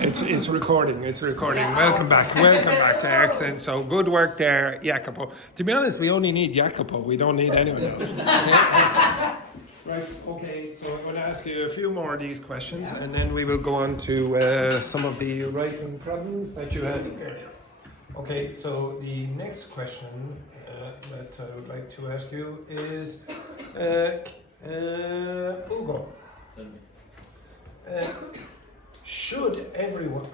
It's recording. It's recording. Welcome back. Welcome back to Accent. So good work there, Jacopo. To be honest, we only need Jacopo. We don't need anyone else. Right. Okay. So I'm going to ask you a few more of these questions, and then we will go on to some of the writing problems that you had earlier. Okay. So the next question that I would like to ask you is, Ugo. Should everyone...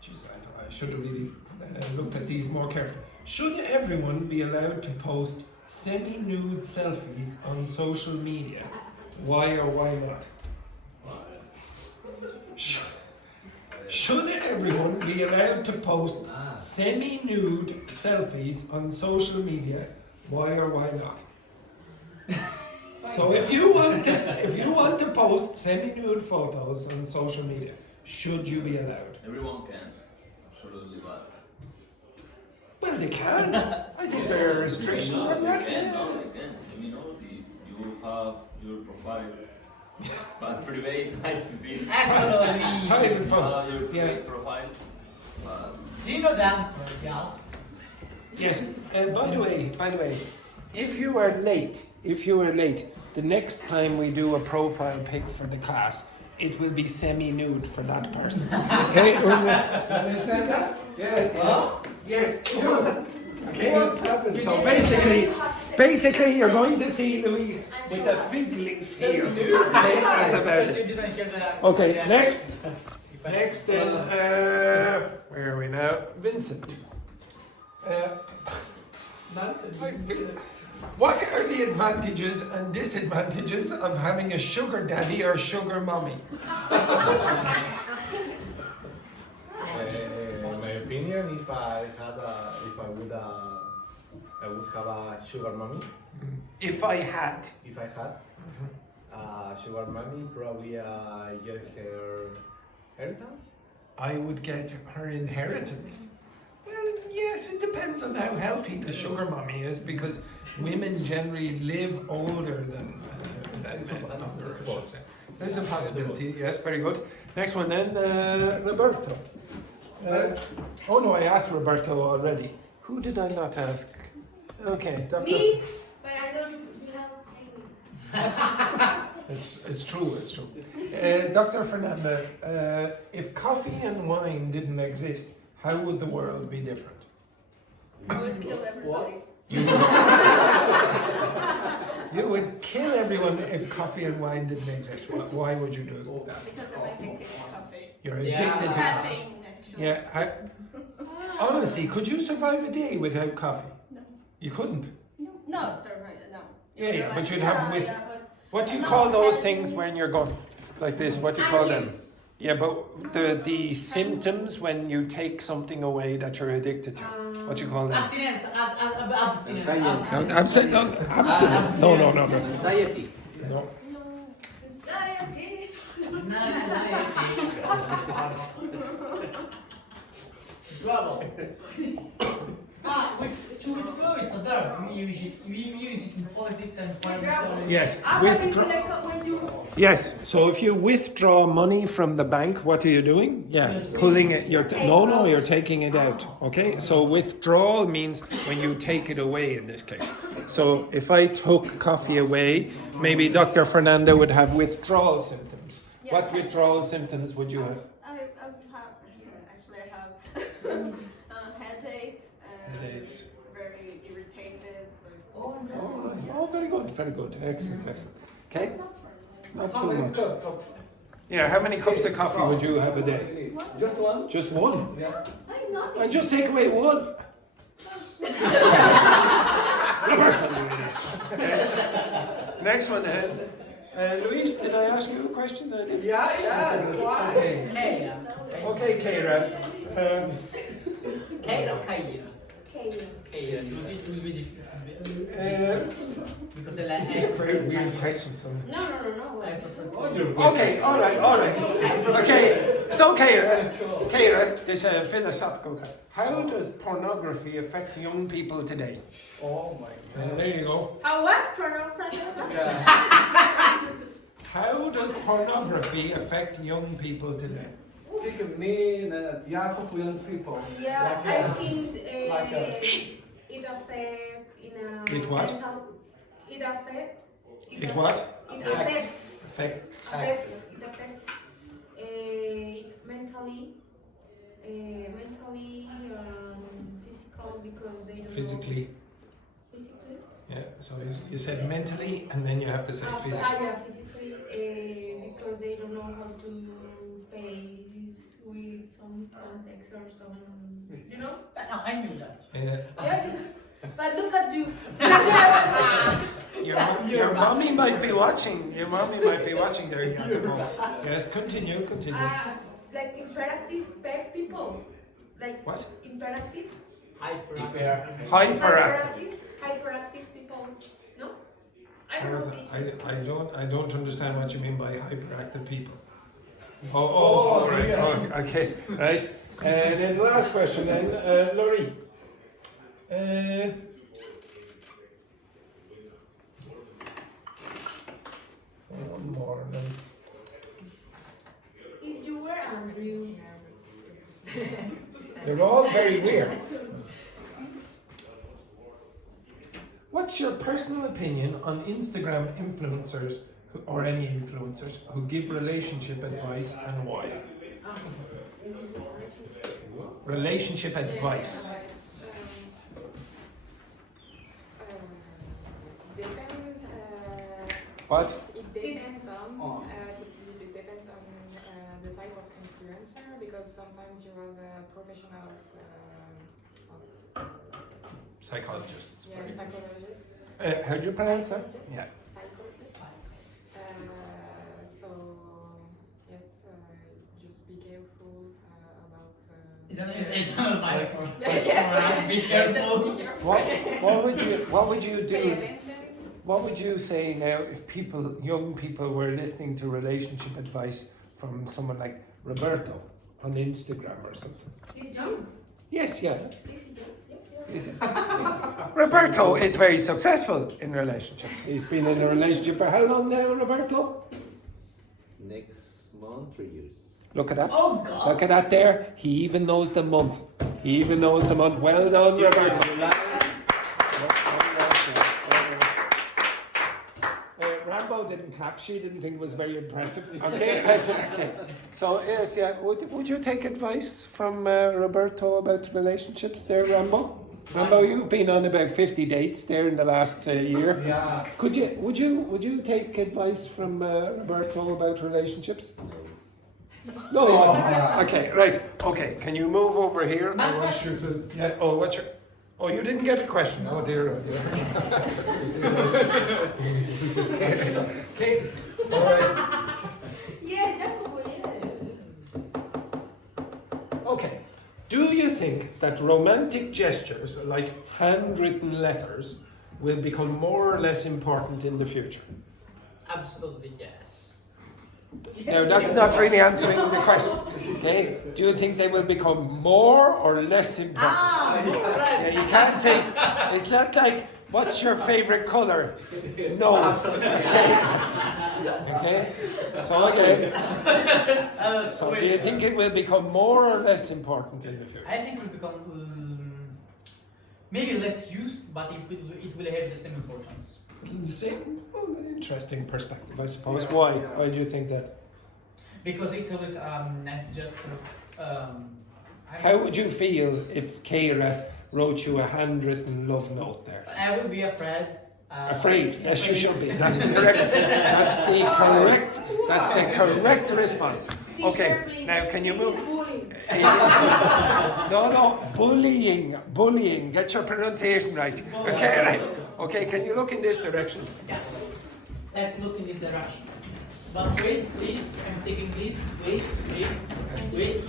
Jeez, I should have really looked at these more carefully. Should everyone be allowed to post semi-nude selfies on social media? Why or why not? Should everyone be allowed to post semi-nude selfies on social media? Why or why not? So if you want to post semi-nude photos on social media, should you be allowed? Everyone can, absolutely, but well, they can. I think there are restrictions on that. They can. Semi-nude, you have your profile, but private, like this. Private phone. Your private profile. Do you know the answer? He asked. Yes. By the way, if you are late, the next time we do a profile pic for the class, it will be semi-nude for that person. Okay, understand that? Yes. Okay. So basically, you're going to see Louise with a fig leaf here. Okay, that's about it. Okay, next. Then, where are we now? Vincent. What are the advantages and disadvantages of having a sugar daddy or sugar mommy? In my opinion, if I would have a sugar mommy. If I had sugar mommy, probably get her inheritance. I would get her inheritance. Well, yes, it depends on how healthy the sugar mommy is, because women generally live older than men. There's a possibility. Yes, very good. Next one then, Roberto. Oh no, I asked Roberto already. Who did I not ask? Okay, Dr. Me, but I know you have It's true. Dr. Fernanda, if coffee and wine didn't exist, how would the world be different? I would kill everybody. You would kill everyone if coffee and wine didn't exist. Why would you do that? Because I'm addicted to coffee. You're addicted to coffee. Caffeine, actually. Yeah. Honestly, could you survive a day without coffee? No. You couldn't? No, sir, right, no. Yeah, but you'd have with... What do you call those things when you're going like this? What do you call them? Yeah, but the symptoms when you take something away that you're addicted to. What do you call them? Abstinence. Abstinence. Abstinence. No. Anxiety. No. Anxiety. Trouble. To withdraw, it's a verb. We use it in politics and politics. Yes. Yes. So if you withdraw money from the bank, what are you doing? Yeah, pulling it. You're taking it out. Okay. So withdrawal means when you take it away. In this case. So if I took coffee away, maybe Dr. Fernanda would have withdrawal symptoms. Yeah. What withdrawal symptoms would you have? I have headaches and very irritated. Oh, very good. Excellent. Okay. Not too much. Yeah, how many cups of coffee would you have a day? Just one. Just one? Yeah. It's not. I just take away one. Next one then. Luis, did I ask you a question? Yeah. Okay, Keira. Because These are very weird questions. No. Okay, all right. Okay, so Keira, this is a philosophical question. How does pornography affect young people today? Oh my God. There you go. What? Pornography? How does pornography affect young people today? think mean young young people. Yeah, Like, I think like it affects in a It what? mental. It affects. It what? It affects. Affects. It affects mentally, physical because they don't Physically. know. Physically. Yeah, so you said mentally and then you have to say physically. Yeah, physically, because they don't know how to face with some context or some, you know? No, I knew that. Yeah, but look at you. Your mommy might be watching. Your mommy might be watching there, Jacopo. Yes, continue. Like imperative people. Like What? imperative. Hyperactive. Hyperactive people. No? I don't know this. I don't understand what you mean by hyperactive people. Oh, right. Oh, okay, right. And then the last question then, Laurie. One more then. If you were angry. They're all very weird. What's your personal opinion on Instagram influencers or any influencers who give relationship advice and why? Relationship advice. Depends. What? It depends on. It depends on the type of influencer because sometimes you have a professional of Psychologists. yeah, psychologist. How do you pronounce that? Psychologist. Yeah. Psychologist. So yes, just be careful about. It's an advice for Yes. be careful. Just be careful. What would you Pay do? attention. What would you say now if young people were listening to relationship advice from someone like Roberto on Instagram or something? It's you. Yes, yeah. It's you. Roberto is very successful in relationships. He's been in a relationship for how long now, Roberto? Next month, 3 years. Look at that. Oh God. Look at that there. He even knows the month. Well done, Roberto. Rambo didn't clap. She didn't think it was very impressive. Okay. Okay. So yes, yeah. Would you take advice from Roberto about relationships there, Rambo? Rambo, you've been on about 50 dates there in the last year. Yeah. Would you take advice from Roberto about relationships? No. Okay. Right. Okay. Can you move over here? I want you to. Yeah. Oh, what's your? Oh, you didn't get a question. Oh dear. Oh dear. Okay. All right. Yeah, Jacopo, yes. Okay. Do you think that romantic gestures like handwritten letters will become more or less important in the future? Absolutely yes. Now, that's not really answering the question. Okay? Do you think they will become more or less important? Yeah, you can't say, it's not like, what's your favorite color? No. Okay? Okay? So again, so do you think it will become more or less important in the future? I think it will become maybe less used, but it will have the same importance. The same, well, an interesting perspective, I suppose. Why? Why do you think that? Because it's always nice just How would you feel if Keira wrote you a handwritten love note there? I would be afraid. Afraid? Yes, you should be. That's the correct. That's the correct response. Okay. Now, can you move? No. Bullying. Get your pronunciation right. Okay, right. Okay. Can you look in this direction? Yeah. Let's look in this direction. But wait, please. I'm taking this. Wait.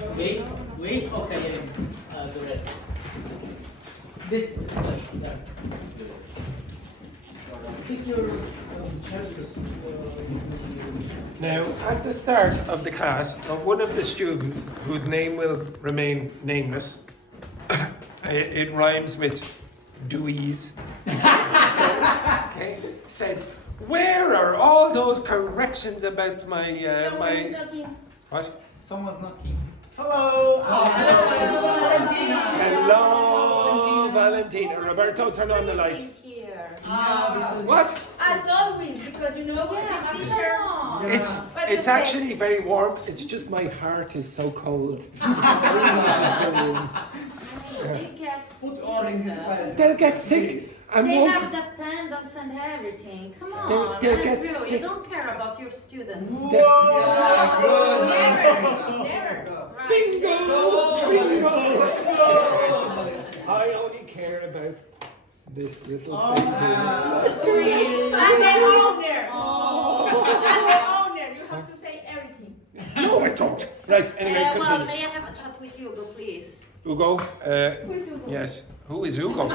Okay. Go ahead. This. There. Take your charges. Now, at the start of the class, one of the students, whose name will remain nameless, it rhymes with Dewey's, okay, said, "Where are all those corrections about my Someone is knocking. What? Someone's knocking. Hello. Valentina. Hello, Valentina. Roberto, turn on the light. Here. What? As always, because you know this teacher. It's actually very warm. It's just my heart is so cold. They get Put all in his place. They'll get sick. And They won't. have the attendance and everything. Come on, They'll man, get really, sick. you don't care about your students. Yeah, good. Never. Right. Bingo! Bingo! I only care about this little thing here. And the owner. And the owner. You have to say everything. No, I don't. Right, anyway, Well, continue. may I have a chat with Hugo, please? Ugo? Who is Hugo? Yes. Who is Ugo?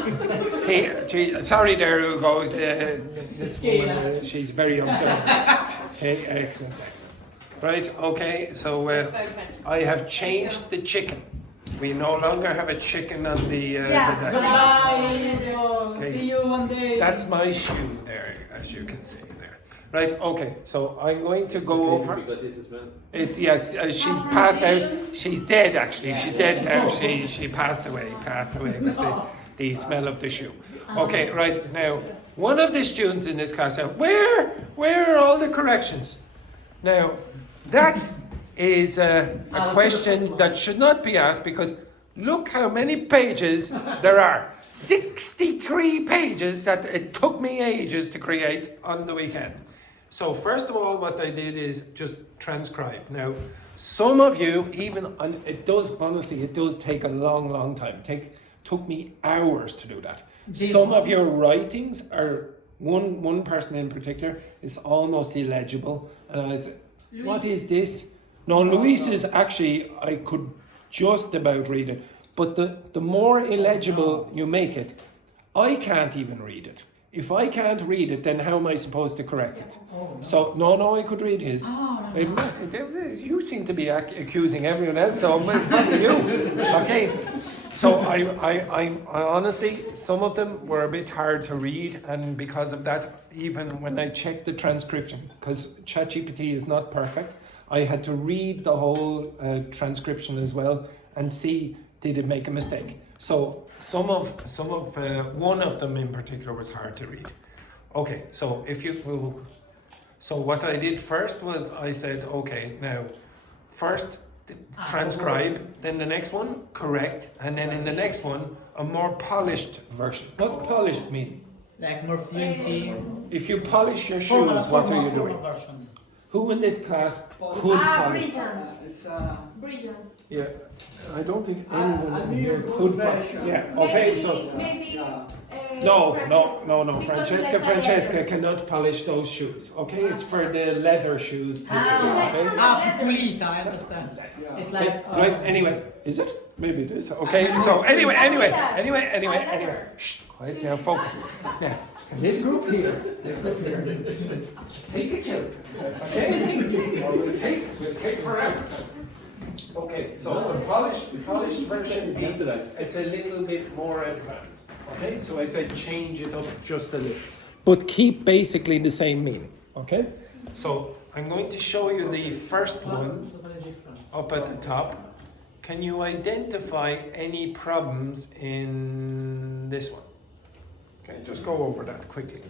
Hey, sorry there, Ugo. This woman, she's very upset. Hey, excellent. Right, okay, so I have changed the chicken. We no longer have a chicken on the desk. Goodbye, Hugo. Okay. See you one day. That's my shoe there, as you can see there. Right, okay, so I'm going to go over. Because this is when. Yes, she's passed out. She's dead, actually. She's dead now. She passed away with the smell of the shoe. Okay, right, now, one of the students in this class said, where are all the corrections? Now, that is a question that should not be asked because look how many pages there are. 63 pages that it took me ages to create on the weekend. So first of all, what I did is just transcribe. Now, some of you, it does take a long time. Took me hours to do that. Some of your writings are, one person in particular is almost illegible. And I said, what is this? No, Luis is actually, I could just about read it. But the more illegible you make it, I can't even read it. If I can't read it, then how am I supposed to correct it? So, no, I could read his. You seem to be accusing everyone else, so it's probably you. Okay. So I honestly, some of them were a bit hard to read, and because of that, even when I checked the transcription, because ChatGPT is not perfect, I had to read the whole transcription as well and see, did it make a mistake? So one of them in particular was hard to read. Okay, so what I did first was I said, okay, now first transcribe, then the next one correct, and then in the next one a more polished version. What's polished mean? Like more fluency. If you polish your shoes, what are you doing? Version. Who in this class could polish? Brilliant. Yeah, I don't think anyone here could polish. Yeah, okay, so Maybe. no. Francesca cannot polish those shoes. Okay, it's for the leather shoes. Okay? Pulita, I understand. It's like. Right. Anyway, is it? Maybe it is. Okay. So anyway. Shh. Quiet now, focus. Now, this group here, take a chill. Okay. Or we'll take forever. Okay, so the polished version means it's a little bit more advanced. Okay, so I said change it up just a little, but keep basically the same meaning. Okay, so I'm going to show you the first one up at the top. Can you identify any problems in this one? Okay, just go over that quickly.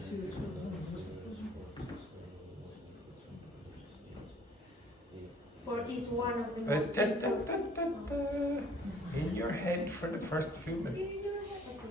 For each one of the most important. In your head for the first few minutes. Is in your head, okay.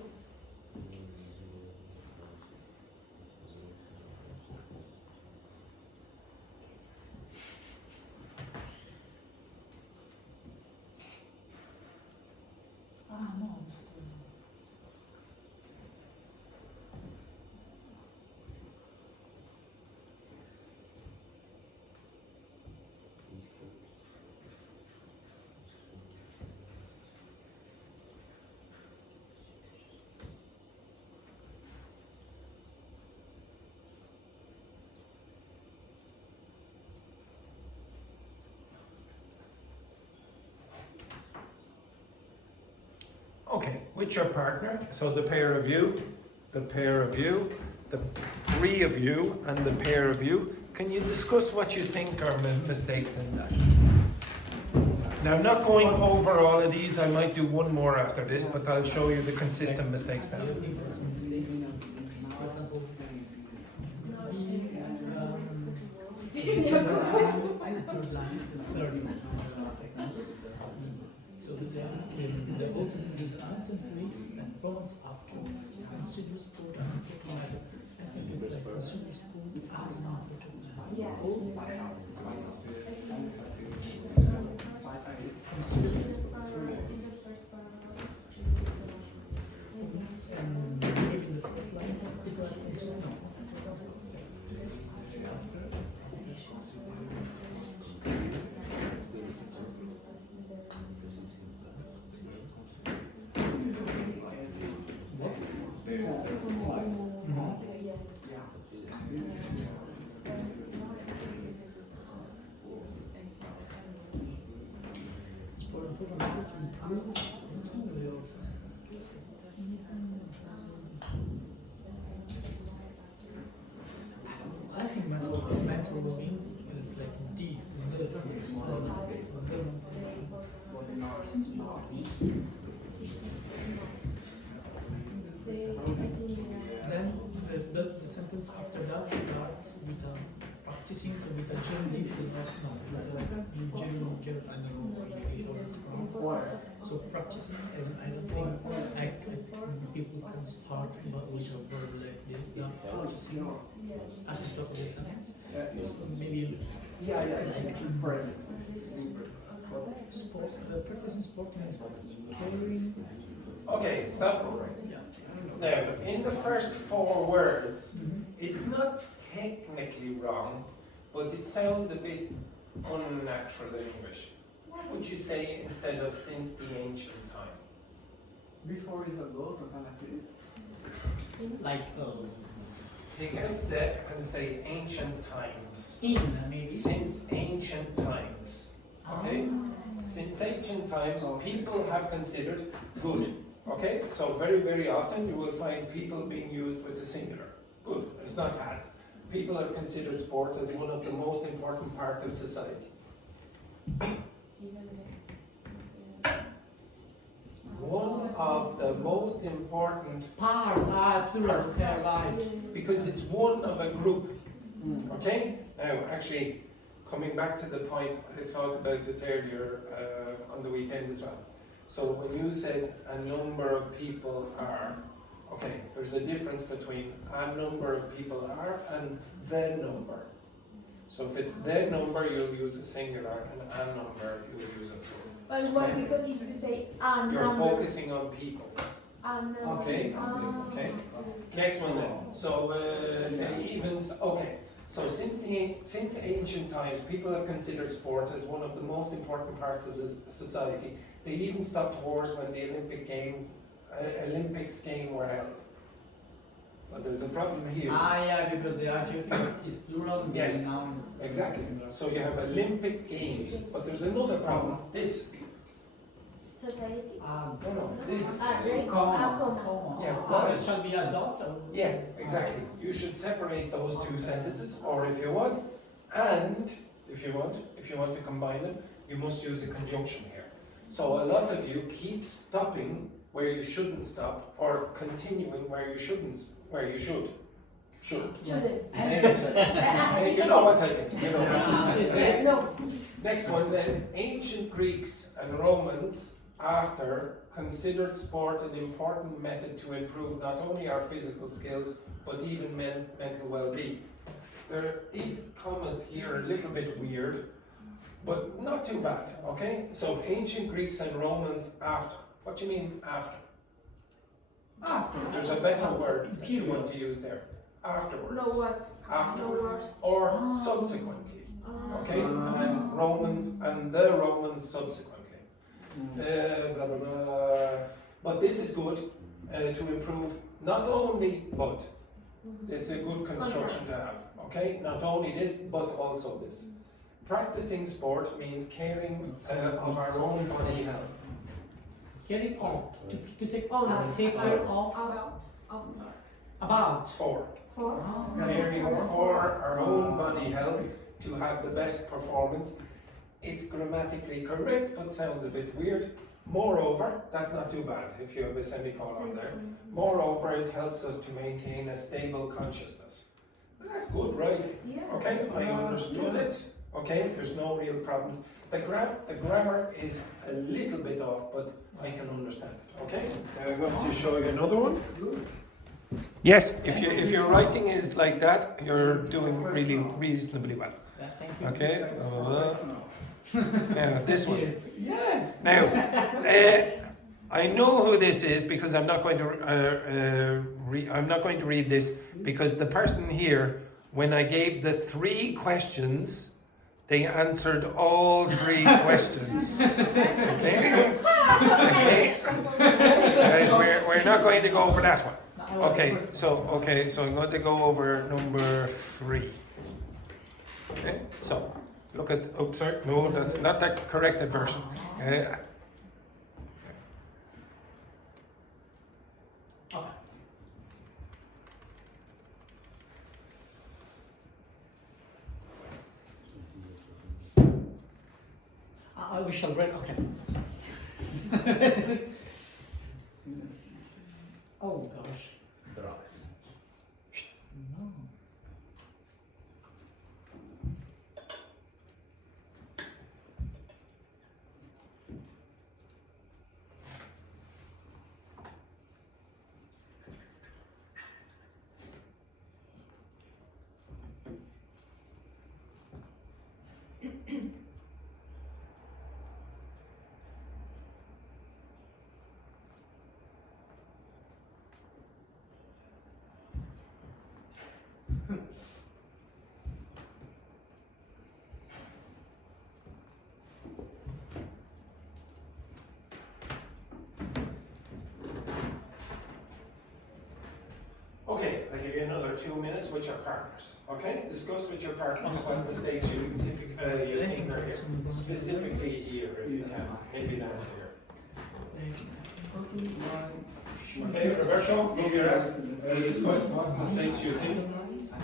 Okay, with your partner, so the pair of you, the three of you, and the pair of you, can you discuss what you think are mistakes in that? Now, I'm not going over all of these. I might do one more after this, but I'll show you the consistent mistakes now. Looking for some mistakes. For example, third line, so they also use ancient Greeks and Romans after consider sport and football. I think it's like consider sport as an after. Yeah. Consider sport. And maybe in the first line, people have considered. I think mental well-being is like D. Then the sentence after that starts with practicing, so with a generally, with a general, I don't know how it's pronounced. So practicing, and I don't think people can start with a verb like this, practicing at the start of the sentence. Maybe sport, practicing sport means playing. Okay, stop. Now, in the first 4 words, it's not technically wrong, but it sounds a bit unnatural in English. What would you say instead of since the ancient time? Before is ago, something like this. Like Take out the and say ancient times. in maybe. Since ancient times. Okay? Since ancient times, people have considered good. Okay? So very, very often you will find people being used with the singular. Good. It's not has. People have considered sport as one of the most important parts of society. One of the most important Parts, plural, right. because it's one of a group. Okay? Now, actually, coming back to the point, I thought about it earlier on the weekend as well. So when you said a number of people are, okay, there's a difference between a number of people are and the number. So if it's the number, you'll use a singular, and a number, you'll use a plural. But why? Because if you say a You're number, focusing on people. a number, Okay. Okay. Next one then. So they even okay. So since ancient times, people have considered sport as one of the most important parts of this society. They even stopped wars when the Olympics game were held. But there's a problem here. Yeah, because the adjective is plural. And Yes. the noun is Exactly. singular. So you have Olympic games, but there's another problem. This. society. No. This. Comma. Yeah, It shall be a dot. Yeah, exactly. You should separate those 2 sentences, or if you want, and if you want to combine them, you must use a conjunction here. So a lot of you keep stopping where you shouldn't stop, or continuing where you shouldn't, where you should. Should. Children. Hey, you know what I mean. You know what I mean. No. Next one then. Ancient Greeks and Romans after considered sport an important method to improve not only our physical skills but even mental well-being. These commas here are a little bit weird, but not too bad, okay? So ancient Greeks and Romans after. What do you mean after? There's a better word that you want to use there. Afterwards. No words. Afterwards. Or subsequently. Okay? And the Romans subsequently. Blah blah blah. But this is good to improve not only but. This is a good construction to have. Okay? Not only this but also this. Practicing sport means caring of our own body health. Caring of. To take care of. About. For. For. Caring for our own body health to have the best performance it's grammatically correct but sounds a bit weird. Moreover, that's not too bad if you have a semicolon there. Moreover, it helps us to maintain a stable consciousness. Well, that's good, right? Yeah. Okay, I understood it. Okay, there's no real problems. The grammar is a little bit off, but I can understand it. Okay, now I'm going to show you another one. Yes, if your writing is like that, you're doing really reasonably well. Thank you. Okay. Now this one. Yeah. Now, I know who this is because I'm not going to read this because the person here, when I gave the 3 questions, they answered all 3 questions. Okay. Okay. We're not going to go over that one. Okay. So I'm going to go over number 3. Okay. So. Look at, oops, sorry, no, that's not the corrected version. We shall read, okay. Oh gosh. Drugs. No. Okay, I'll give you another 2 minutes with your partners. Okay, discuss with your partners what mistakes you think are here. Specifically here, if you can. Maybe down here. Okay, Roberto, move your ass. Discuss what mistakes you think.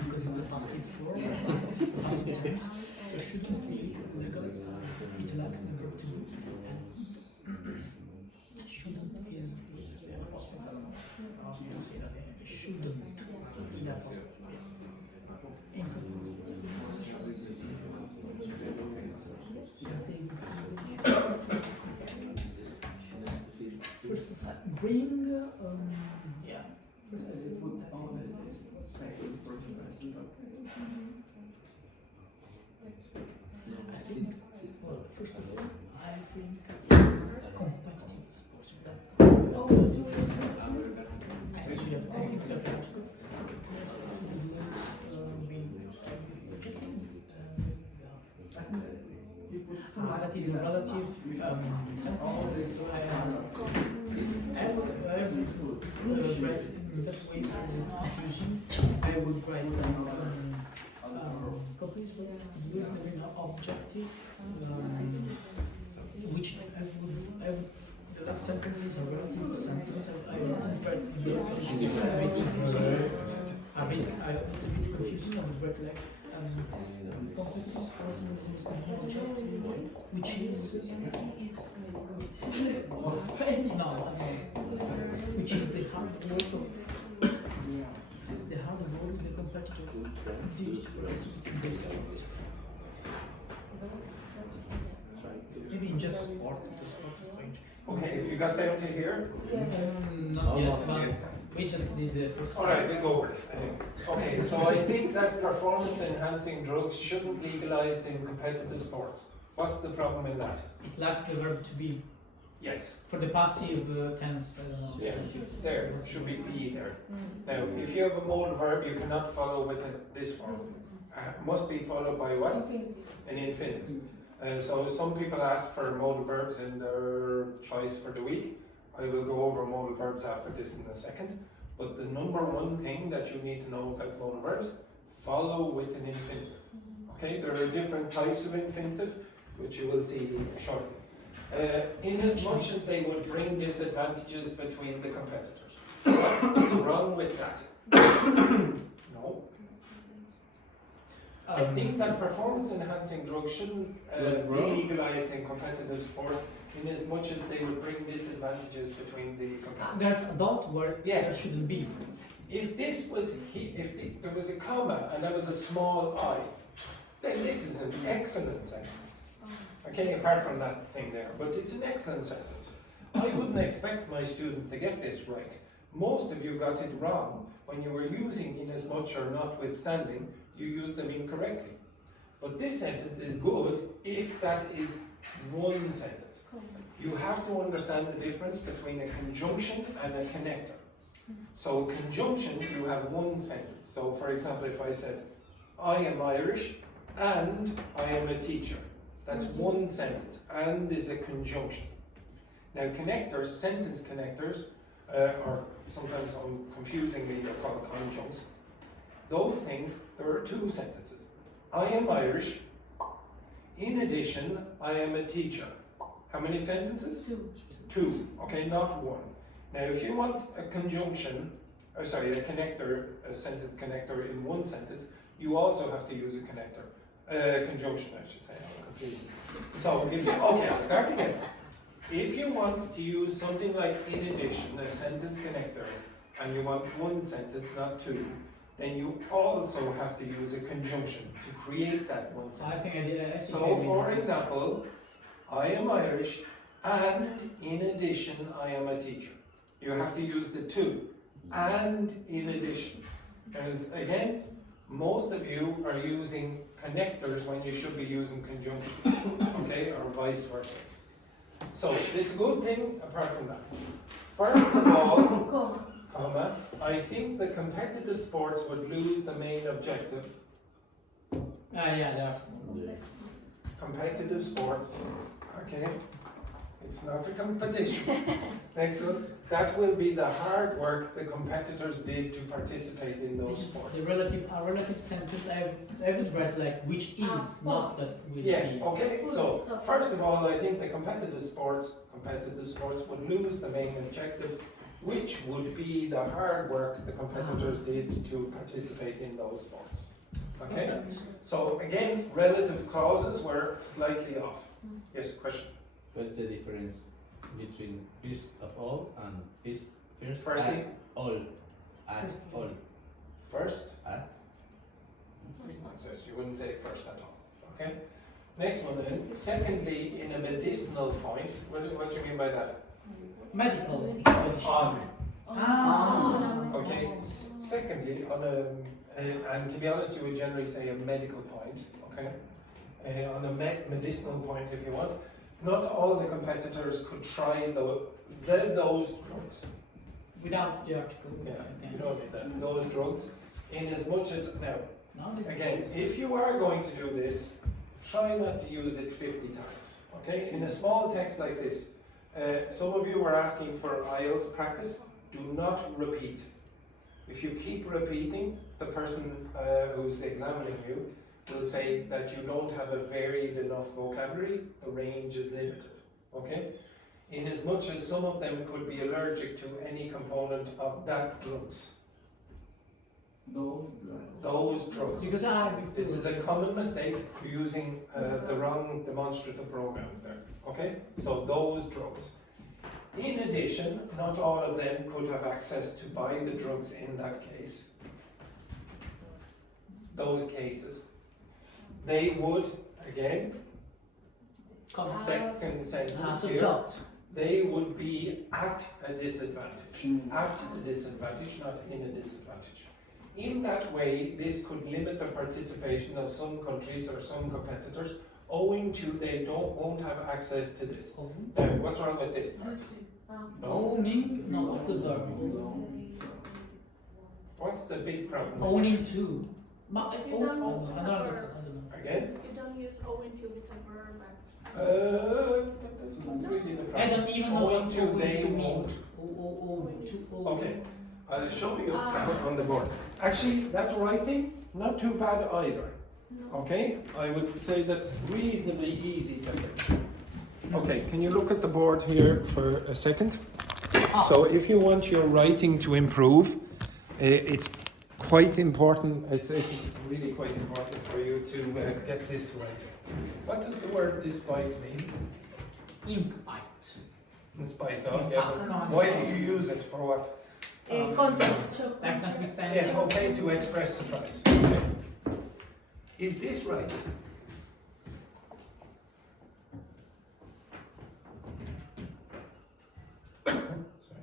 Because it's the passive form, passive tense, so shouldn't be legal. It lacks the verb to be. And shouldn't is the apostrophe. Shouldn't is the apostrophe. First, bring, yeah. First, I put on I think, well, first of all, I think competitive sports. I actually have anything to attach to. That is a relative sentence. So I would write in that way because it's confusing. I would write copies, but use the objective, which I would, the last sentence is a relative sentence. I wouldn't write the objective. It's a bit confusing. It's a bit confusing. I would write like competitive sports use an objective, which is which is the hard work of the competitors did to execute the sport. Maybe just sport, the sport is strange. Okay, if you got down to here. Not yet, but we just did the first one. Alright, we'll go over this anyway. Okay, so I think that performance enhancing drugs shouldn't legalized in competitive sports. What's the problem in that? It lacks the verb to be. Yes. For the passive tense, I don't know. Yeah, there should be be there. Now, if you have a modal verb, you cannot follow with this form. Must be followed by what? An infinitive. So some people ask for modal verbs in their choice for the week. I will go over modal verbs after this in a second. But the number one thing that you need to know about modal verbs, follow with an infinitive. Okay, there are different types of infinitive, which you will see shortly. In as much as they would bring disadvantages between the competitors. What is wrong with that? No. I think that performance-enhancing drugs shouldn't be legalized in competitive sports in as much as they would bring disadvantages between the competitors. There's adult where Yeah. there shouldn't be. If this was, there was a comma and there was a small I, then this is an excellent sentence. Okay, apart from that thing there, but it's an excellent sentence. I wouldn't expect my students to get this right. Most of you got it wrong when you were using inasmuch or notwithstanding, you used them incorrectly. But this sentence is good if that is one sentence. You have to understand the difference between a conjunction and a connector. So conjunction, you have one sentence. So for example, if I said, I am Irish and I am a teacher. That's one sentence. And is a conjunction. Now connectors, sentence connectors, or sometimes confusingly they're called conjuncts. Those things, there are two sentences. I am Irish. In addition, I am a teacher. How many sentences? Two. Okay, not one. Now, if you want a conjunction, a connector, a sentence connector in one sentence, you also have to use a connector. Conjunction, I should say. I'm confused. So, if you, okay, I'll start again. If you want to use something like in addition, a sentence connector, and you want one sentence, not two, then you also have to use a conjunction to create that one sentence. I think So, for example, I am Irish, and in addition, I am a teacher. You have to use the two, and in addition. Because again, most of you are using connectors when you should be using conjunctions, okay, or vice versa. So, this is a good thing apart from that. First of all, comma, I think the competitive sports would lose the main objective. yeah, Competitive sports, okay, it's not a competition. Excellent. That will be the hard work the competitors did to participate in those sports. The relative sentence I would write like which is, not that will Yeah, be. okay, so first of all, I think the competitive sports would lose the main objective, which would be the hard work the competitors did to participate in those sports. Okay, so again, relative clauses were slightly off. Yes, question? What's the difference between first of all and first Firstly? at all? At First. all. First? At? You wouldn't say first at all. Okay. Next one then. Secondly, in a medicinal point, what do you mean by that? Medical. On. Okay. Secondly, on a and to be honest, you would generally say a medical point. Okay. On a medicinal point, if you want. Not all the competitors could try those drugs. Without the article. Yeah, you don't need that. Those drugs. In as much as now. This Again, if you are going to do this, try not to use it 50 times, okay? In a small text like this, some of you were asking for IELTS practice. Do not repeat. If you keep repeating, the person who's examining you will say that you don't have a varied enough vocabulary, the range is limited, okay? In as much as some of them could be allergic to any component of that drugs. Those drugs. Because This is a common mistake using the wrong demonstrative programs there. Okay? So those drugs. In addition, not all of them could have access to buy the drugs in that case. Those cases. They would, again, second sentence here, they would be at a disadvantage. At a disadvantage, not in a disadvantage. In that way, this could limit the participation of some countries or some competitors owing to they won't have access to this. Now, what's wrong with this part? No. Owning, not the verb. What's the big problem? Owning to. You don't use I don't understand. Again? You don't use owing to with a verb. That's not really the problem. I don't even know Owing what to owing they to mean. won't. Okay, I'll show you on the board. Actually, that writing, not too bad either. Okay, I would say that's reasonably easy to fix. Okay, can you look at the board here for a second? So if you want your writing to improve, it's quite important. It's really quite important for you to get this right. What does the word despite mean? In spite. In spite of. In Yeah, fact, but no, I'm why sorry. do you use it for what? Contrast. Like notwithstanding. Yeah, okay, to express surprise. Okay. Is this right? Sorry.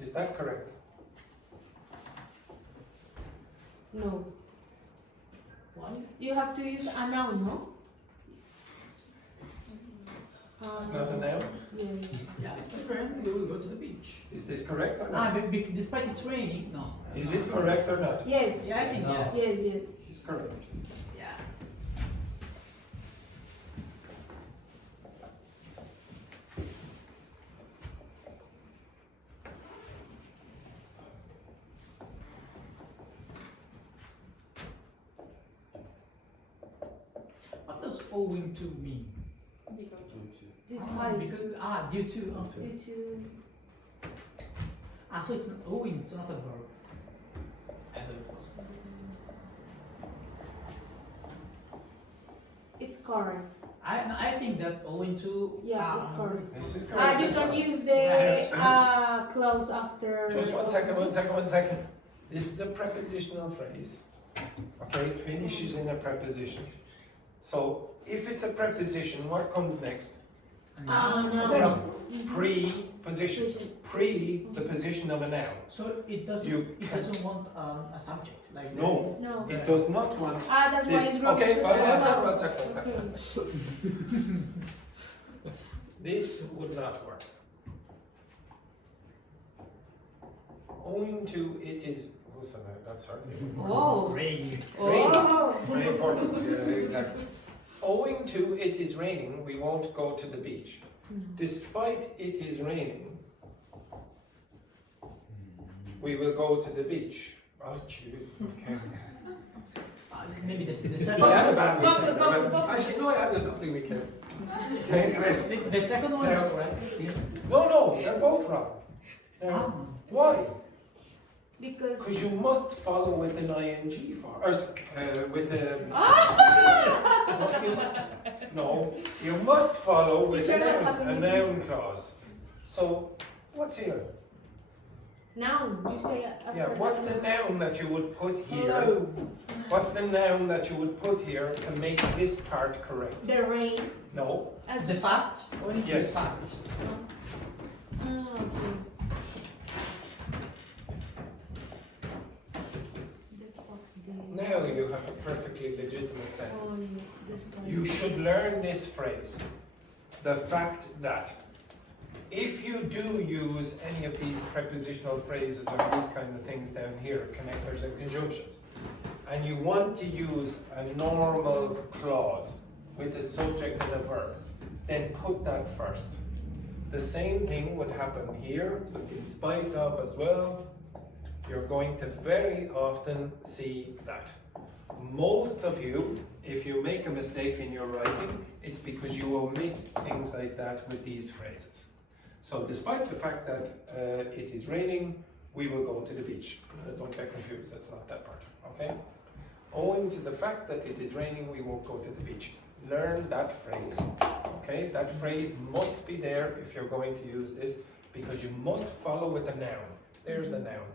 Is that correct? No. Why? You have to use a noun, no? Not a noun? Yeah. Yeah, it's different. We will go to the beach. Is this correct or Ah, not? despite it's raining, no. Is it correct or not? Yes. Yeah, I think No. yes. Yes, yes. It's correct. Yeah. What does owing to mean? Despite. Because due to. Oh. Due to. So it's not owing, so not a verb. I thought it was. It's correct. I think that's owing to. Yeah, it's correct. This is correct. You as don't well. use the clause after. Just 1 second, 1 second, 1 second. This is a prepositional phrase. Okay, it finishes in a preposition. So if it's a preposition, what comes next? No. Preposition. Pre the position of a noun. So it doesn't. It doesn't want a subject like. No. No. It does not want That's why this. it's wrong. Okay, because one second, it's one second, one second, okay. one second. This would not work. Owing to it is. Oh, sorry, that's certainly. Whoa. Rain. Oh. It's very important. Yeah, exactly. Owing to it is raining, we won't go to the beach. Despite it is raining, we will go to the beach. Oh, jeez. Okay. Maybe the I second. had a bad Focus, weekend. focus. Actually, no, I had a lovely weekend. Okay, great. The second one is No. correct. No, they're both wrong. Why? Because. Because you must follow with an ing for, or with a. No, you must follow with Teacher, what a happened? noun clause. So, what's here? Noun. You say after. Yeah, what's the noun that you would put here? Hello. What's the noun that you would put here to make this part correct? The rain. No. The fact. Owing to Yes. the fact. Okay. That's what the. Now you have a perfectly legitimate Oh, sentence. yeah, that's why. You should learn this phrase. The fact that if you do use any of these prepositional phrases or these kind of things down here, connectors and conjunctions, and you want to use a normal clause with a subject and a verb, then put that first. The same thing would happen here with in spite of as well. You're going to very often see that. Most of you, if you make a mistake in your writing, it's because you omit things like that with these phrases. So despite the fact that it is raining, we will go to the beach. Don't get confused, that's not that part, okay? Owing to the fact that it is raining, we won't go to the beach. Learn that phrase, okay? That phrase must be there if you're going to use this, because you must follow with a noun. There's the noun.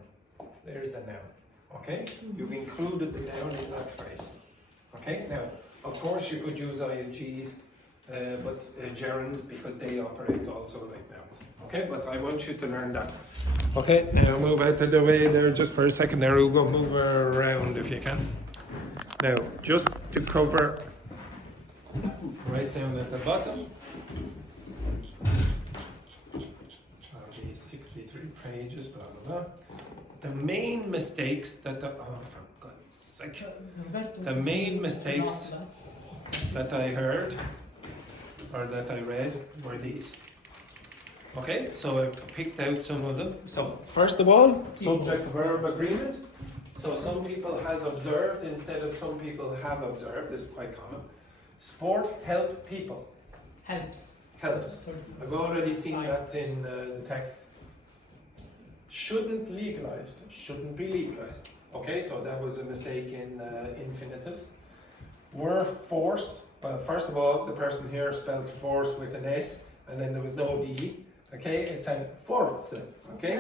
There's the noun, okay? You've included the noun in that phrase, okay? Now, of course you could use INGs, but gerunds, because they operate also like nouns, okay? But I want you to learn that. Okay, now move out of the way there just for a second there. We'll go move around if you can. Now, just to cover right down at the bottom. These 63 pages, blah, blah, blah. The main mistakes that, oh, for God's sake. The main mistakes that I heard, or that I read, were these. Okay, so I picked out some of them. So, first of all, subject-verb agreement. So some people has observed instead of some people have observed. This is quite common. Sport help people. Helps. helps. I've already seen that in the text. Shouldn't legalized, shouldn't be legalized. Okay, so that was a mistake in infinitives. Were forced, well, first of all, the person here spelled force with an S, and then there was no D. Okay, it's a force. Okay,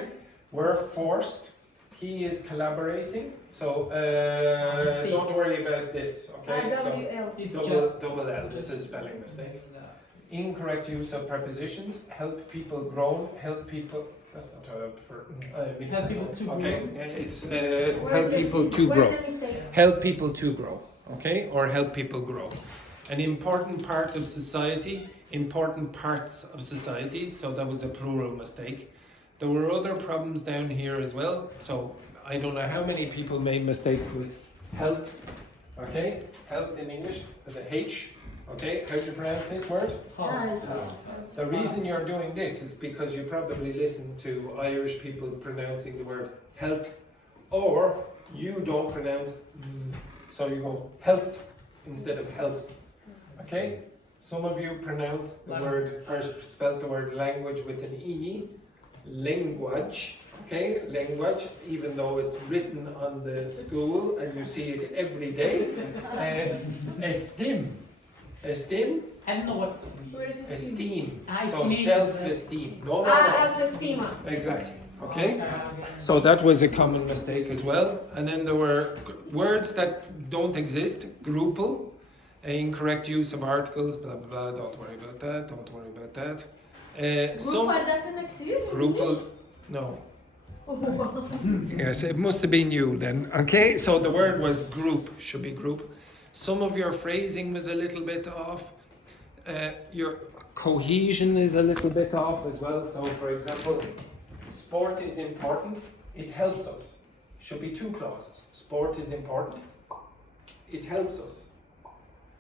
were forced. He is collaborating, so don't worry about this. Okay, so WL. It's double L. This is a spelling mistake. Incorrect use of prepositions. Help people grow. Help people. That's not a Help people to grow. Okay, it's help people to grow. Help people to grow. Okay, or help people grow. An important part of society. Important parts of society. So that was a plural mistake. There were other problems down here as well. So I don't know how many people made mistakes with health. Okay, health in English as a H. Okay, how do you pronounce this word? The reason you're doing this is because you probably listen to Irish people pronouncing the word health, or you don't pronounce so you go health instead of health. Okay? Some of you pronounce the word, or spell the word language with an E, language. Okay, language, even though it's written on the school and you see it every day. Esteem. Esteem? I don't know what Esteem. So esteem. self-esteem. No. Autoestima. Exactly. Okay? So that was a common mistake as well. And then there were words that don't exist. Grupal. Incorrect use of articles. Blah, blah, blah. Don't worry about that. Don't worry about that. Grupal doesn't exist. Grupal. No. Yes, it must have been you then. Okay, so the word was group, should be group. Some of your phrasing was a little bit off. Your cohesion is a little bit off as well. So, for example, sport is important. It helps us. Should be two clauses. Sport is important. It helps us.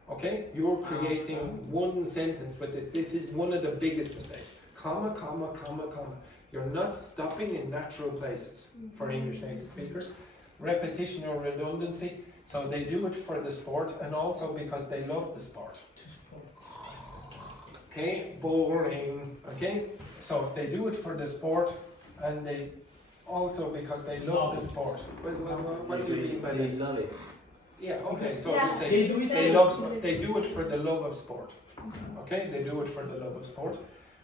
Okay, you're creating one sentence with it. This is one of the biggest mistakes. Comma, comma, comma, comma. You're not stopping in natural places for English native speakers. Repetition or redundancy. So they do it for the sport and also because they love the sport. Okay, boring. Okay, so they do it for the sport and they also because they love the sport. What do you mean by this? love it. Yeah, okay, so Yeah. just say They do it they do it for the love of sport. Okay, they do it for the love of sport.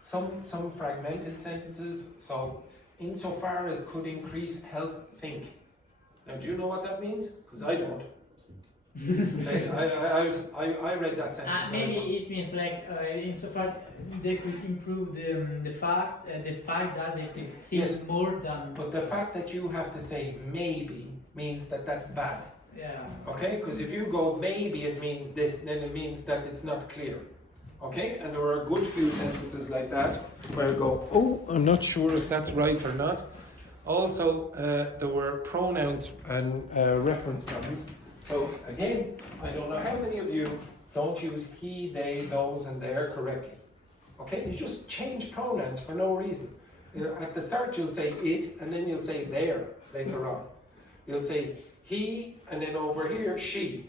Some fragmented sentences, so insofar as could increase health, think. Now, do you know what that means? Because I don't. I read that sentence. maybe it means like insofar they could improve the fact that they could think Yes. more than But the fact that you have to say maybe means that that's bad. Okay, because if you go maybe it means this, then it means that it's not clear. Okay, and there are a good few sentences like that where I go, oh, I'm not sure if that's right or not. Also, there were pronouns and reference nouns. So again, I don't know how many of you don't use he, they, those, and their correctly. Okay, you just change pronouns for no reason. At the start, you'll say it, and then you'll say their later on. You'll say he, and then over here, she.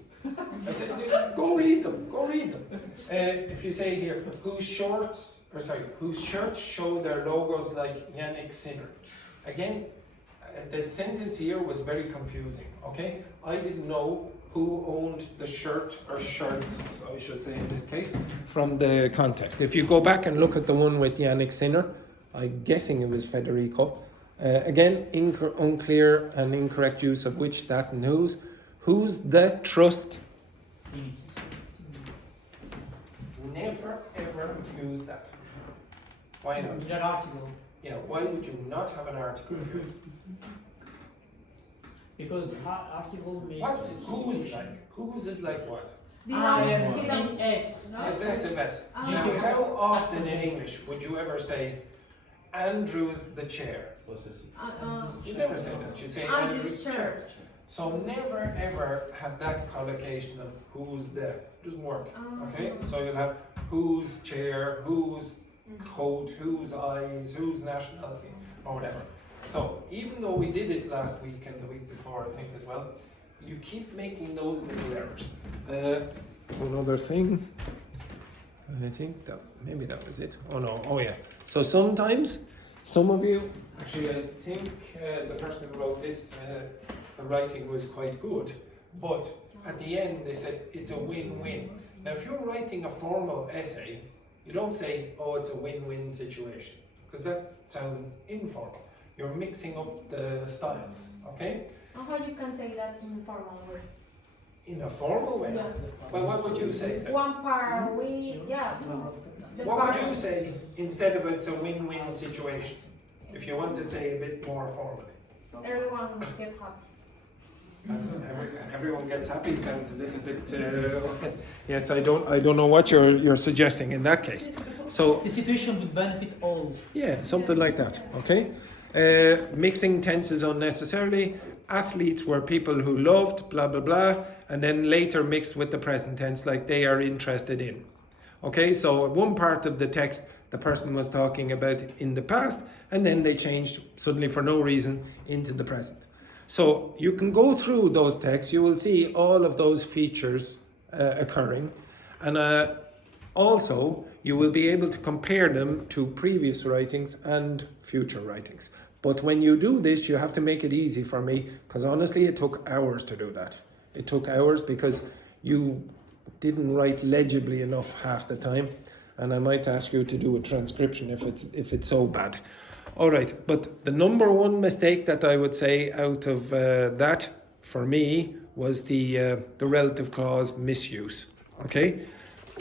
I said, go read them, go read them. If you say here, whose shirts show their logos like Yannick Sinner. Again, the sentence here was very confusing, okay? I didn't know who owned the shirt, or shirts, I should say in this case, from the context. If you go back and look at the one with Yannick Sinner, I'm guessing it was Federico. Again, unclear and incorrect use of which, that, and whose. Who's the trust? Never ever use that. Why not? that article. Yeah, why would you not have an article here? Because article means What's who's like? Who's is like what? Belongs. S. It's SMS. Ah. Now, how often in English would you ever say Andrew's the chair? You never say that. You'd say Andrew's chair. So never ever have that collocation of who's the. It doesn't work. Okay? So you'll have whose chair, whose coat, whose eyes, whose nationality, or whatever. So even though we did it last week and the week before, I think as well, you keep making those little errors. One other thing, I think that maybe that was it. Oh no, oh yeah. So sometimes, some of you, actually I think the person who wrote this, the writing was quite good, but at the end they said it's a win-win. Now if you're writing a formal essay, you don't say, oh it's a win-win situation, because that sounds informal. You're mixing up the styles, okay? How you can say that in formal way? In a formal way? Yeah. Well, what would you say? One part we, yeah. The What would you part- say instead of it's a win-win situation? If you want to say a bit more formally. Everyone get happy. Everyone gets happy sounds a little bit. Yes, I don't know what you're suggesting in that case. So The situation would benefit all. yeah, something like that. Okay. Mixing tenses unnecessarily. Athletes were people who loved blah blah blah, and then later mixed with the present tense, like they are interested in. Okay, so one part of the text the person was talking about in the past, and then they changed suddenly for no reason into the present. So you can go through those texts, you will see all of those features occurring, and also you will be able to compare them to previous writings and future writings. But when you do this, you have to make it easy for me, because honestly it took hours to do that. It took hours because you didn't write legibly enough half the time, and I might ask you to do a transcription if it's so bad. All right, but the number one mistake that I would say out of that for me was the relative clause misuse. Okay,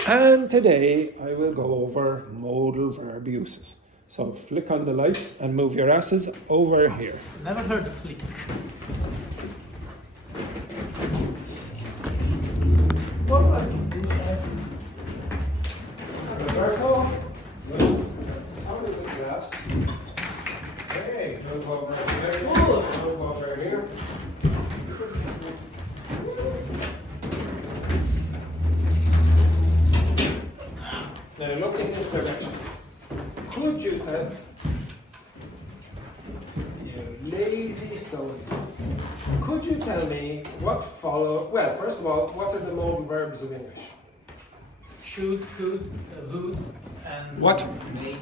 and today I will go over modal verb uses. So flick on the lights and move your asses over here. Never heard of flick. What was this? Roberto, move out of the glass. Okay, move over here. Move over here. Now look in this direction. Could you tell, you lazy so-and-so, could you tell me what follow, well, first of all, what are the modal verbs of English? Should, could, would, and What? may.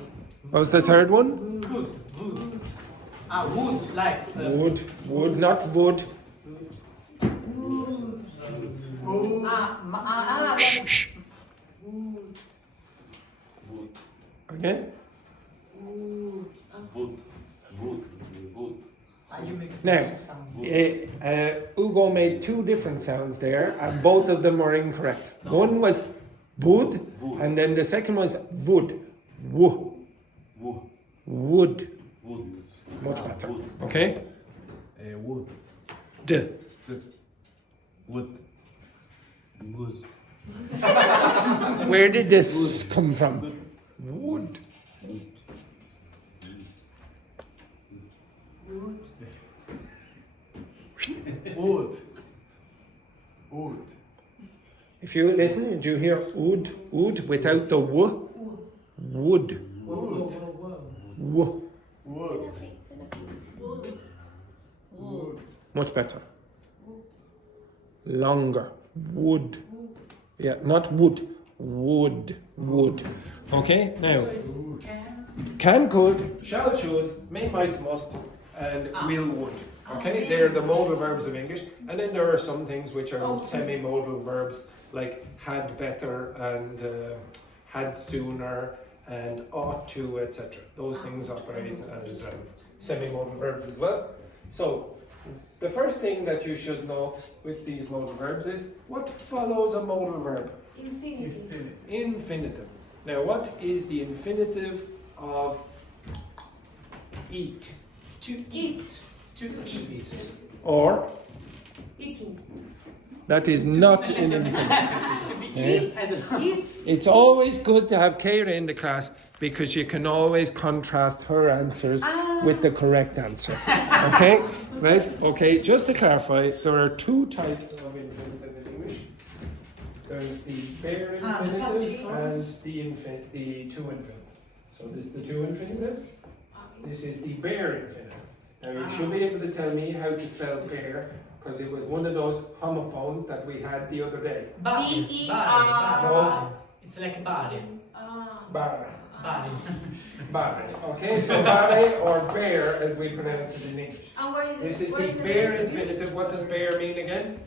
What was the third one? Could, would. Would, like. Would, not would. Shh, shh. Okay? You make Now, a sound. Ugo made two different sounds there, and both of them were incorrect. One was would, and then the second was would. Would. Much better. Okay? Wood. D. Wood. Goose. Where did this come from? Wood. Wood. Wood. If you listen, did you hear would? Would without the w? Wood. Whoa. W. Wood. Much better. Longer. Wood. Yeah, not would. Would. Would. Okay, now. Can, could, shall, should, may, might, must, and will, would. Okay, they're the modal verbs of English. And then there are some things which are semi-modal verbs, like had better and had sooner and ought to, etc. Those things operate as semi-modal verbs as well. So, the first thing that you should note with these modal verbs is, what follows a modal verb? Infinitive. Infinitive. Now, what is the infinitive of eat? To eat. To eat. Or, Eating. that is not an infinitive. To be eat. Eat. It's always good to have Kira in the class because you can always contrast her answers with the correct answer. Okay? Right? Okay, just to clarify, there are two types of infinitive in English. There's the bare infinitive and the two infinitive. So this is the two infinitives. This is the bare infinitive. Now you should be able to tell me how to spell bare, because it was one of those homophones that we had the other day. Body. B-E-R. No. It's like body. Bare. Bari. Bare. Okay, so bare or bare as we pronounce it in English. And where is This is where the is bare verb? infinitive. What does bare mean again?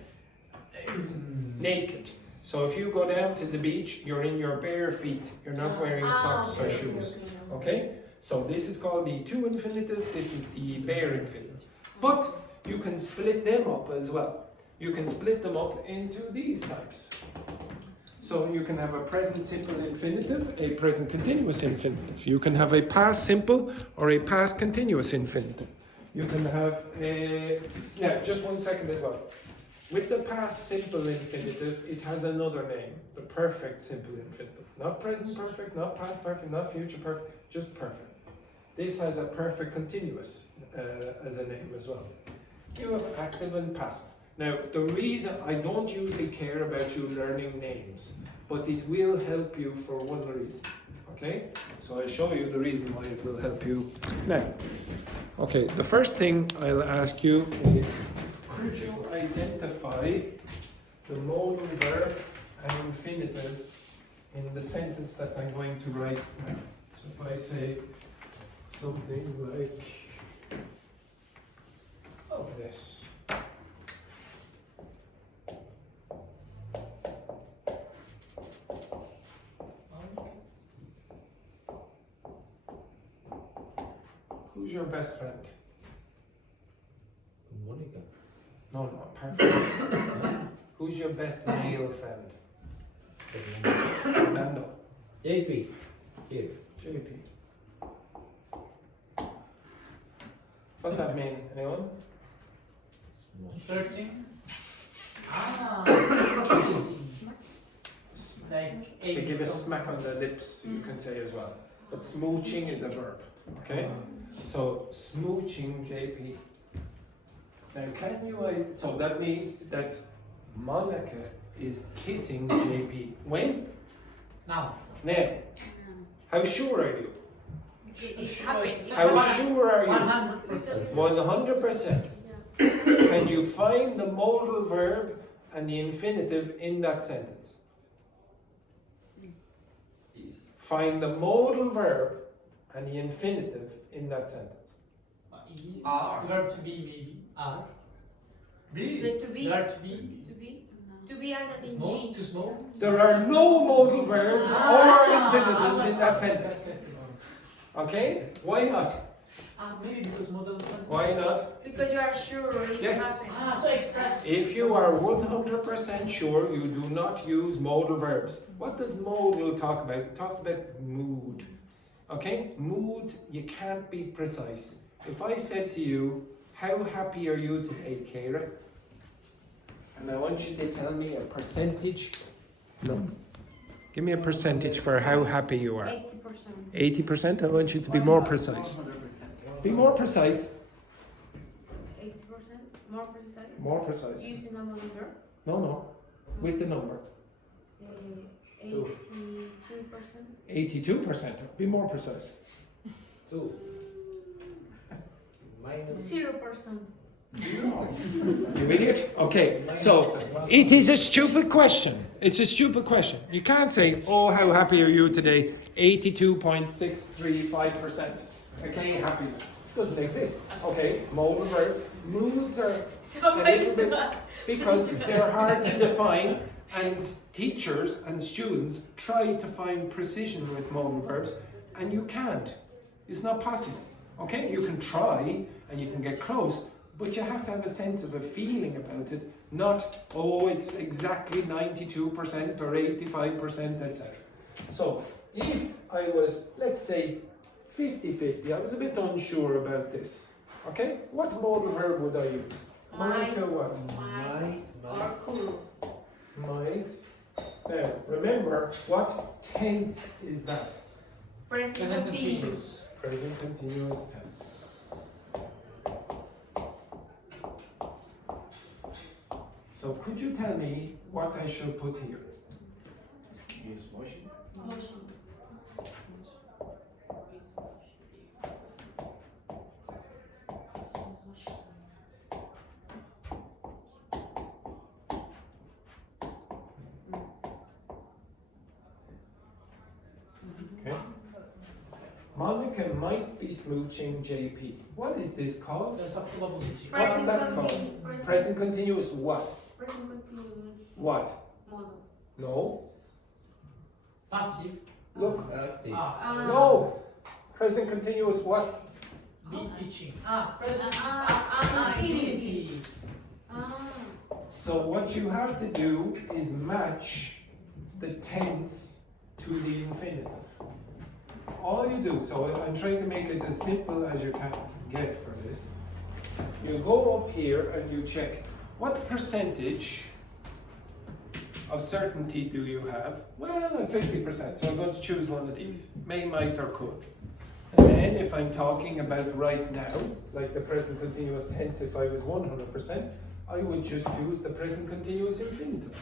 Naked. So if you go down to the beach, you're in your bare feet. You're not wearing socks or shoes. Okay? So this is called the to infinitive. This is the bare infinitive. But you can split them up as well. You can split them up into these types. So you can have a present simple infinitive, a present continuous infinitive. You can have a past simple or a past continuous infinitive. You can have a, yeah, just 1 second as well. With the past simple infinitive, it has another name, the perfect simple infinitive. Not present perfect, not past perfect, not future perfect, just perfect. This has a perfect continuous as a name as well. You have active and passive. Now, the reason I don't usually care about you learning names, but it will help you for one reason. Okay? So I'll show you the reason why it will help you now. Okay, the first thing I'll ask you is, could you identify the modal verb and infinitive in the sentence that I'm going to write now? So if I say something like, oh, this. Who's your best friend? Monica. No, apart from who's your best male friend? Fernando. JP. Here. JP. What's that mean? Anyone? Flirting. Like To give a smack on the lips, you can say as well. But smooching is a verb. Okay? So smooching, JP. Now can you, so that means that Monica is kissing JP. When? Now. Now. How sure are you? It happens. How sure are you? 100%. 100%. Can you find the modal verb and the infinitive in that sentence? Is. Find the modal verb and the infinitive in that sentence. Is Are. verb to be maybe are. B. To be. Verb to be. To be. To be are in Small. G. Too small. There are no modal verbs or infinitives in that sentence. Okay? Why not? Maybe because modal. Why not? Because you are sure it Yes. happens. So express. If you are 100% sure, you do not use modal verbs. What does modal talk about? It talks about mood. Okay? Moods, you can't be precise. If I said to you, how happy are you today, Kira? And I want you to tell me a percentage. No. Give me a percentage for how happy you are. 80%. 80%? I want you to be more precise. 100%. Be more precise. 80%? More precise? More precise. Using a modal verb? No. With the number. 82%? 82%. Be more precise. 2. Minus. 0%. You idiot. Okay, so it is a stupid question. It's a stupid question. You can't say, oh, how happy are you today? 82.635%. Okay, happiness. Doesn't exist. Okay, modal verbs. Moods are So a little bit, do us. because they're hard to define, and teachers and students try to find precision with modal verbs, and you can't. It's not possible. Okay, you can try and you can get close, but you have to have a sense of a feeling about it, not, oh, it's exactly 92% or 85%, etc. So, if I was, let's say, 50-50, I was a bit unsure about this. Okay, what modal verb would I use? Monica, what? Might. Or cool. Might. Now, remember, what tense is that? Present Present continuous. continuous. Present continuous tense. So could you tell me what I should put here? Is motion. Motion. Monica might be smooching JP. What is this called? There's a probability. What's Present that called? continuous. Present continuous what? Present continuous What? modal. No. Passive. Look. Active. No. Present continuous what? Be teaching. Present. Infinitive. So what you have to do is match the tense to the infinitive. All you do, so I'm trying to make it as simple as you can get for this. You go up here and you check what percentage of certainty do you have? Well, I'm 50%, so I'm going to choose one of these, may, might, or could. And then if I'm talking about right now, like the present continuous tense, if I was 100%, I would just use the present continuous infinitive.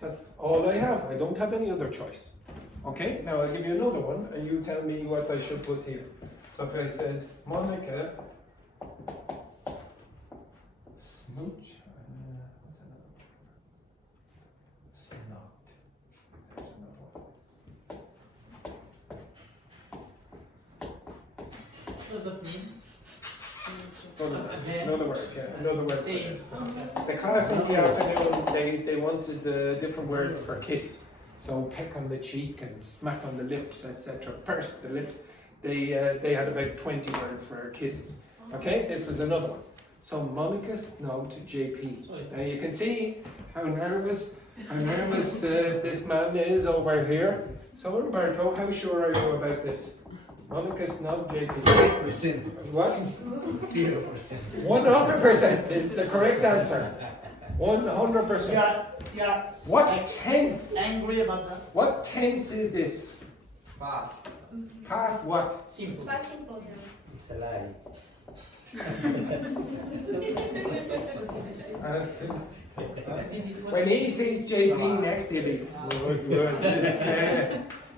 That's all I have. I don't have any other choice. Okay, now I'll give you another one and you tell me what I should put here. So if I said, Monica, smooch, what's another one? Snout. There's another one. What does that mean? Another word, yeah, another word for Same. this. Okay. The class in the afternoon, they wanted different words for kiss. So peck on the cheek and smack on the lips, etc. Purse the lips. They had about 20 words for kisses. Okay, this was another one. So Monica snubbed JP. Now you can see how nervous this man is over here. So Roberto, how sure are you about this? Monica snubbed JP. 0%. What? 0%. 100% is the correct answer. 100%. Yeah. What tense? Angry about that? What tense is this? Past. Past what? Simple. Past simple. It's a lie. When he sees JP next to him,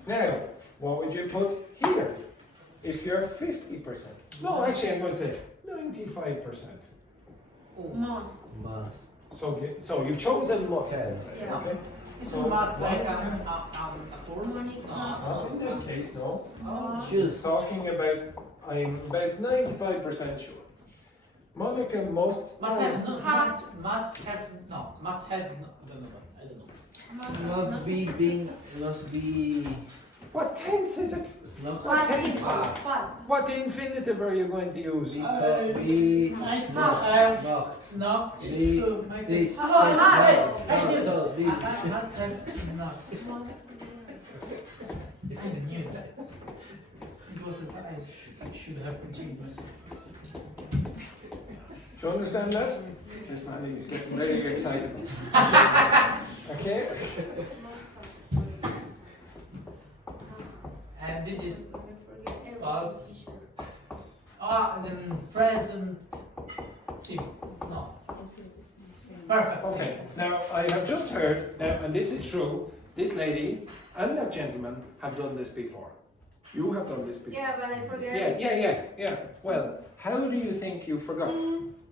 now, what would you put here? If you're 50%. No, actually, I'm going to say 95%. Most. Must. So you've chosen must. Okay. Let's say, Yeah. okay? Is So, must like a force? Not in this case, no. Choose. She's talking about, I'm about 95% sure. Monica must Must have I don't know. Must be. What tense is it? Not What Past tense? simple. Past. What infinitive are you going to use? be. Snubbed. Be- So my be- so be- must have snubbed. I knew that. It was I should have continued myself. Do you understand that? This man is getting very excited. Okay? And this is past. And then present simple. No. Perfect. Okay, now I have just heard, now, and this is true, this lady and that gentleman have done this before. You have done this before. Yeah, but I forget. Yeah. Well, how do you think you forgot?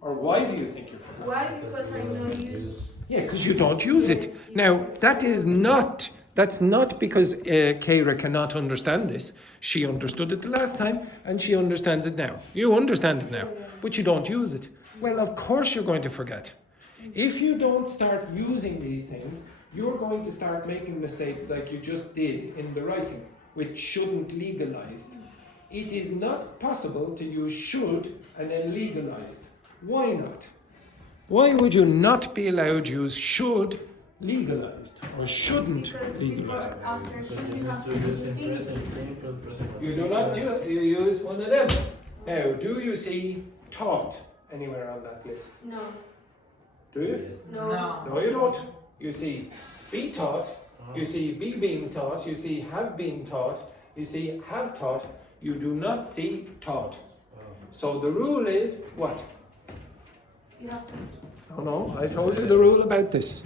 Or why do you think you forgot? Why? Because I'm not used. Yeah, because you don't use it. Now, that's not because Keira cannot understand this. She understood it the last time and she understands it now. You understand it now, but you don't use it. Well, of course you're going to forget. If you don't start using these things, you're going to start making mistakes like you just did in the writing, which shouldn't legalized. It is not possible to use should and then legalized. Why not? Why would you not be allowed to use should legalized or shouldn't Because legalized? before, after should, you have to use infinitive. You do not use, you use one of them. Now, do you see taught anywhere on that list? No. Do you? No. No, you don't. You see be taught, you see be being taught, you see have been taught, you see have taught, you do not see taught. So the rule is what? You have to. No, I told you the rule about this.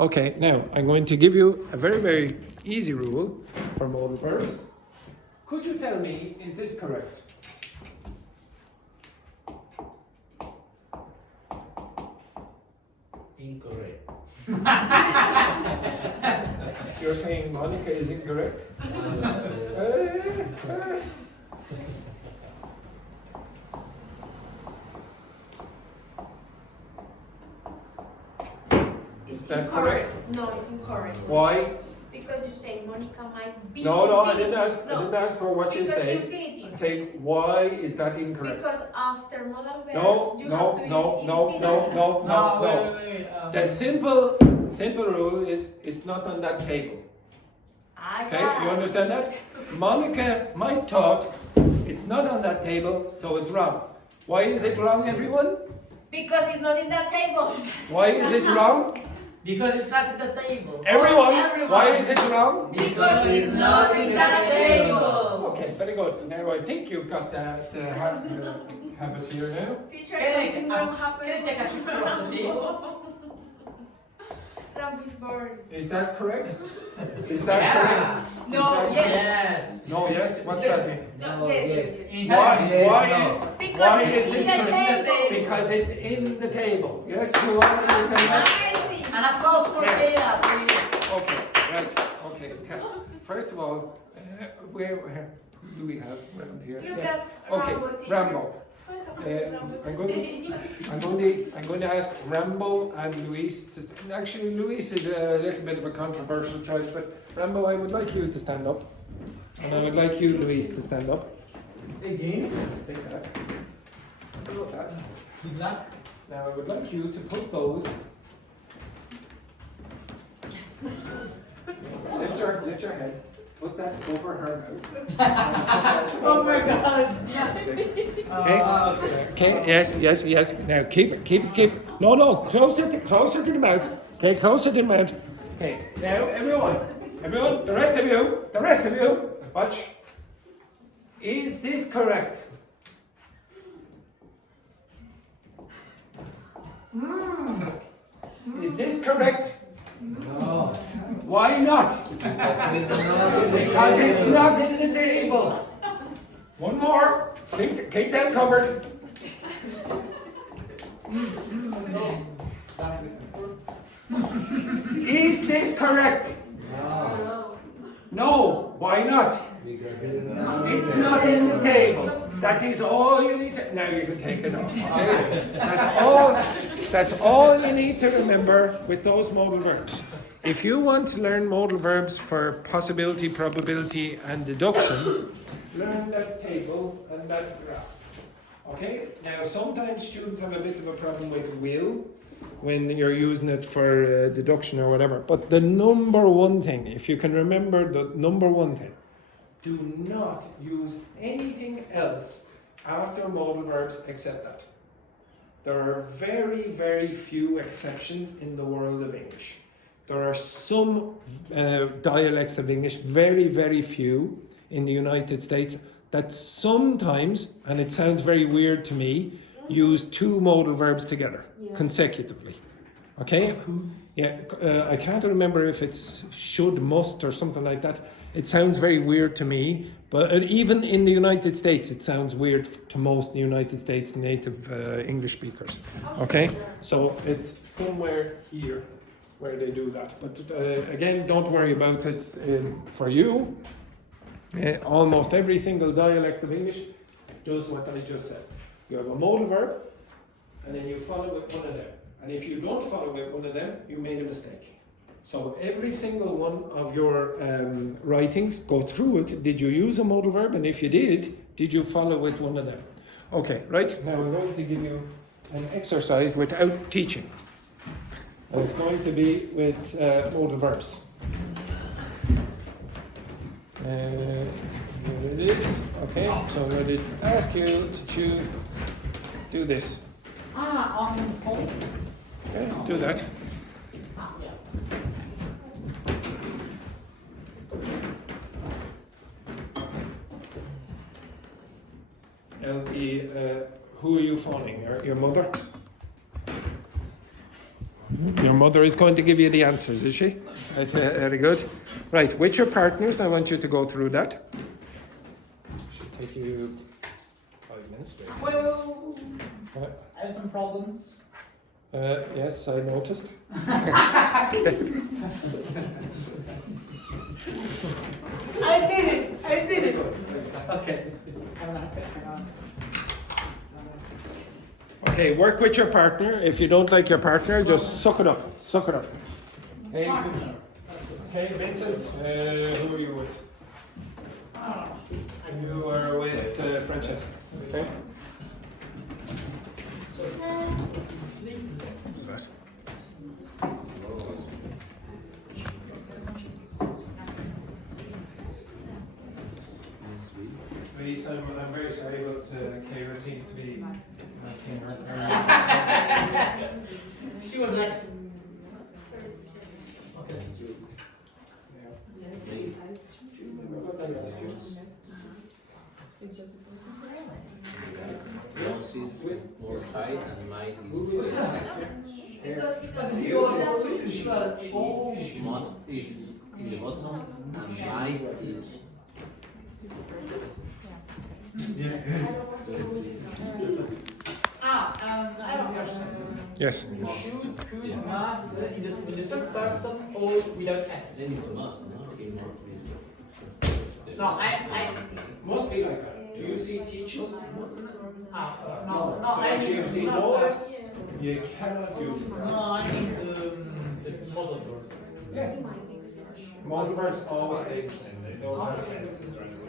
Okay, now I'm going to give you a very, very easy rule for modal verbs. Could you tell me, is this correct? Incorrect. You're saying Monica is incorrect? It's Is that incorrect. No, it's incorrect. Why? Because you say Monica might be. No, I infinitive. didn't ask. I No, didn't ask for what you because say. infinitive. I'm saying, why is that incorrect? Because after modal verbs, No, you no, have to no, use no, infinitive. no. Wait. The simple rule is it's not on that table. I Okay, got you it. understand that? Monica might thought it's not on that table, so it's wrong. Why is it wrong, everyone? Because it's not in that table. Why is it wrong? Because it's not at the table. Everyone, Everyone. why is it wrong? Because it's not in that table. Okay, very good. Now I think you've got that habit here now. Teacher, Can something I will happen. can I take a picture of the table? Rambo's bored. Is that correct? Is that correct? No, Is that yes. No, yes. What's that mean? No, yes. Why is it's this in the correct? table. Because it's in the table. Yes, you all understand that? Amazing. And applause for Leila, please. Okay, right. Okay. First of all, where do we have around here? Look Yes. at Okay, Rambo, teacher. Rambo. What I'm going to ask Rambo and Luis to. Actually, Luis is a little bit of a controversial choice, but Rambo, I would like you to stand up, and I would like you, Luis, to stand up. Again? Take that. Take that. Good luck. Now I would like you to put those. Lift your head. Put that over her mouth. Oh my god. Yes. Okay. Yes. Now keep it. No. Closer to the mouth. Okay, closer to the mouth. Okay. Now everyone, the rest of you, watch. Is this correct? Is this correct? No. Why not? Because it's not in the table. One more. Keep that covered. Is this correct? No. Why not? It's not in the table. That is all you need to. Now you can take it off. That's all you need to remember with those modal verbs. If you want to learn modal verbs for possibility, probability, and deduction, learn that table and that graph. Okay? Now, sometimes students have a bit of a problem with will when you're using it for deduction or whatever. But the number one thing, if you can remember the number one thing, do not use anything else after modal verbs except that. There are very, very few exceptions in the world of English. There are some dialects of English, very, very few in the United States, that sometimes, and it sounds very weird to me, use two modal verbs together consecutively. Okay? Yeah, I can't remember if it's should, must, or something like that. It sounds very weird to me, but even in the United States, it sounds weird to most United States native English speakers. Okay? So it's somewhere here where they do that. But again, don't worry about it. For you, almost every single dialect of English does what I just said. You have a modal verb, and then you follow with one of them. And if you don't follow with one of them, you made a mistake. So every single one of your writings, go through it. Did you use a modal verb? And if you did you follow with one of them? Okay, right. Now I'm going to give you an exercise without teaching. And it's going to be with modal verbs. Here it is. Okay, so I'm going to ask you to do this. On the phone. Okay, do that. Yeah. And who are you phoning? Your mother? Your mother is going to give you the answers, is she? Right, very good. Right, with your partners, I want you to go through that. Should take you 5 minutes. Wait. I have some problems. Yes, I noticed. I did it. Okay. Okay, work with your partner. If you don't like your partner, just suck it up. Suck it up. Hey, okay, Vincent, who are you with? You are with Francesca. Okay. What's that? Please, I'm very sorry, but Kayra seems to be asking her. She was like, Yours is more high and mine is most is in the bottom and mine is I have a question. Yes. Should, could, must, in the third person or without S? then it's must, no? Okay, must is No, I, Must be like that. Do you see teaches? no, So I if mean, you see not notice, that. you cannot use it. No, I mean the modal verb. Yeah. Modal verbs always stay the same. They don't have tenses or anything.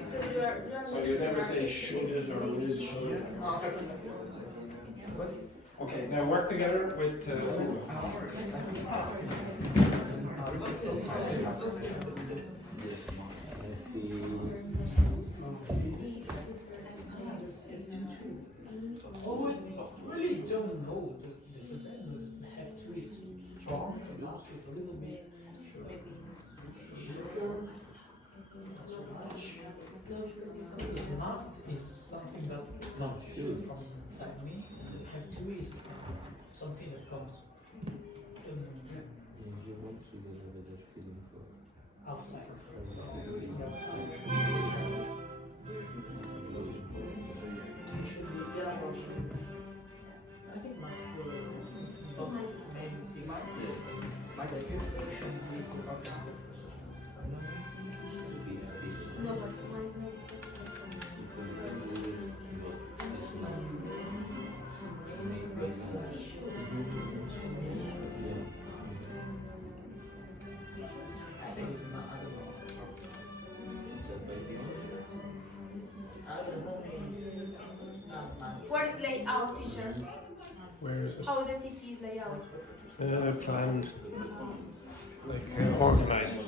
So you never say should it or will should it. Okay, now work together with Oh, I really don't know the difference. Have to is strong, the last is a little bit weaker. Not so much. Because must is something that comes from inside me. Have to is something that comes you want to get over that feeling for outside. I think must will maybe fix my definition is No, but what is layout, teacher? where is it? How the city is layout? Planned, like organized.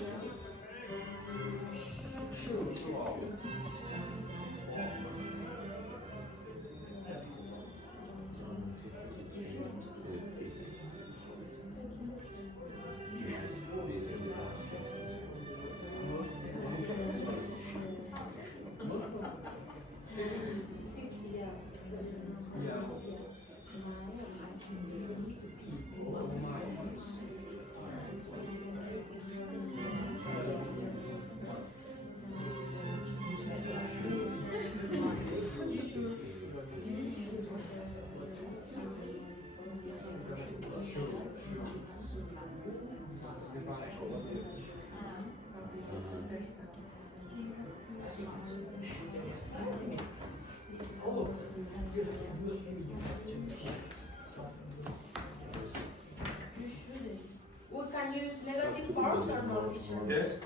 We can use negative forms or not, teacher? Yes.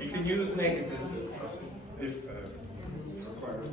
You can use negatives if required.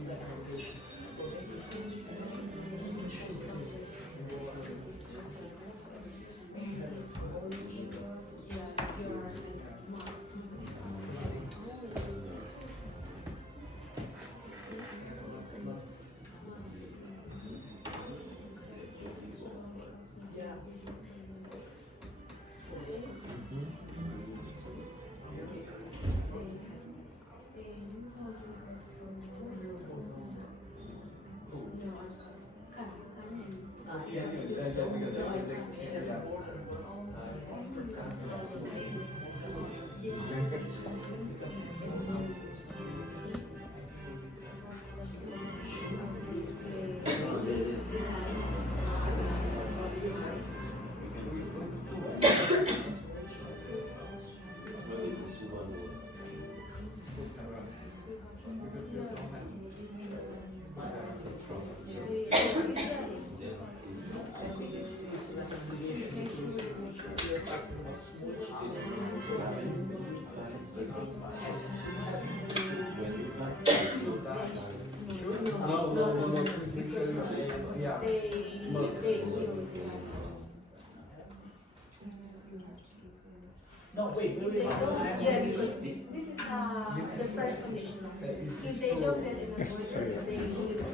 No, wait, If they don't, yeah, because this is the first condition. If they don't get enough Yes, voices, sorry. they will.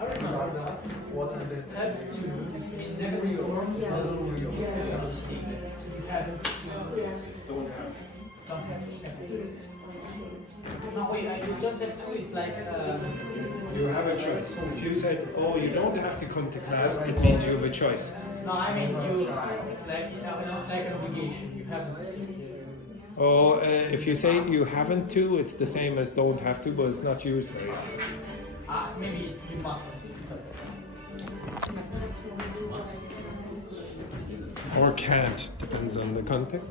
I remember that. What is it? Have to in negative forms Yeah. as real. Yeah. You haven't. Don't have to. No, wait, I don't have to. It's like. You have a choice. If you say, oh, you don't have to come to class, it means you have a choice. No, I mean you like like an obligation. You haven't to. Oh, if you say you haven't to, it's the same as don't have to, but it's not used very often. Maybe you must. Or can't, depends on the context.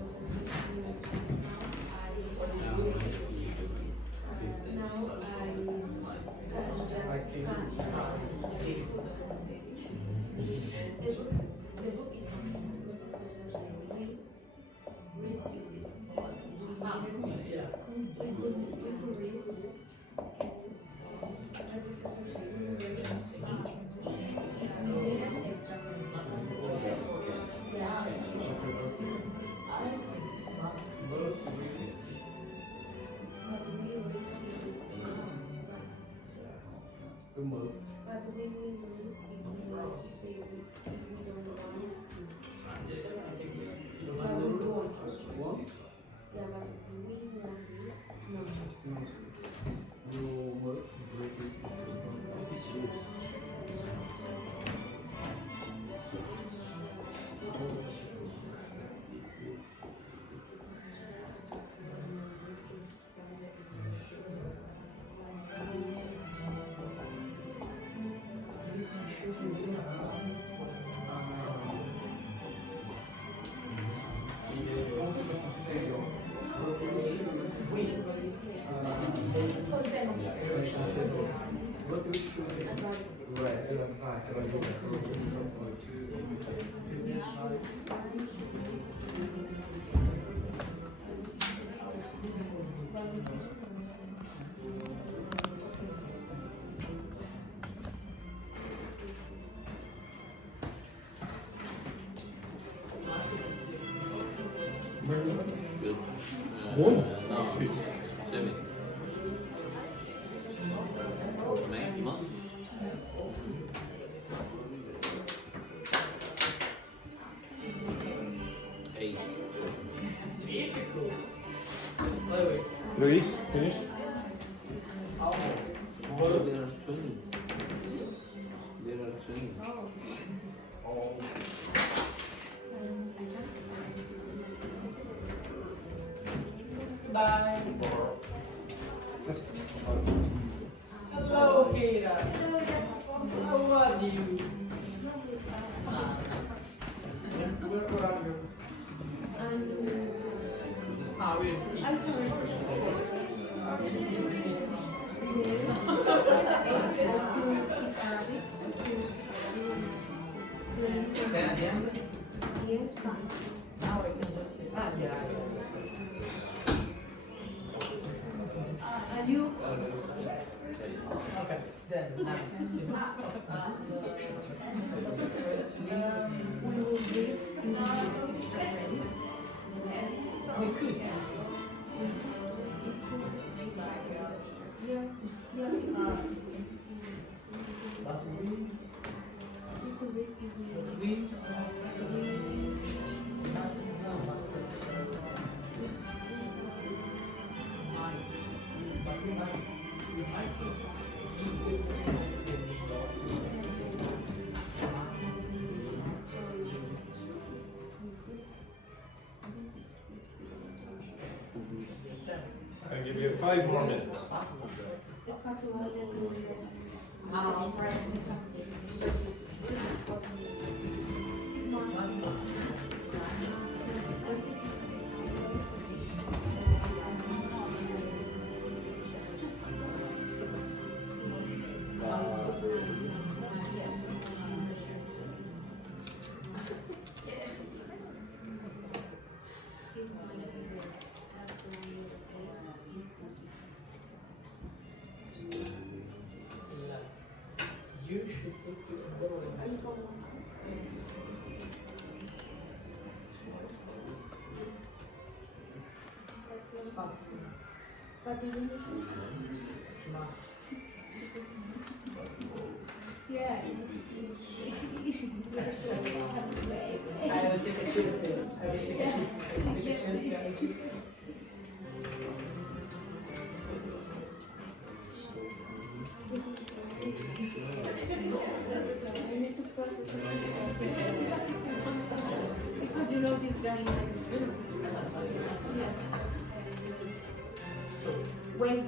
You must. But we will read if we don't want to. But we want. What? Yeah, but we want it. No. You must break it if you don't. No, 7. Make must. 8. Difficult. Wait. Luis, finished? There are 20. There are 20. Bye. Hello, Kira. How are you? Where are you? We're I'm sorry. Now I can just say, yeah. Are you? Okay, then 9. Description. We will read in the already. We could. But We could read if we must but we might I'll give you 5 more minutes. You should take your environment. What do you mean? Must. Yes. I will take a chill pill. I will take a chill pill. I need to process it. Because you know this guy. Yeah. So, Wait.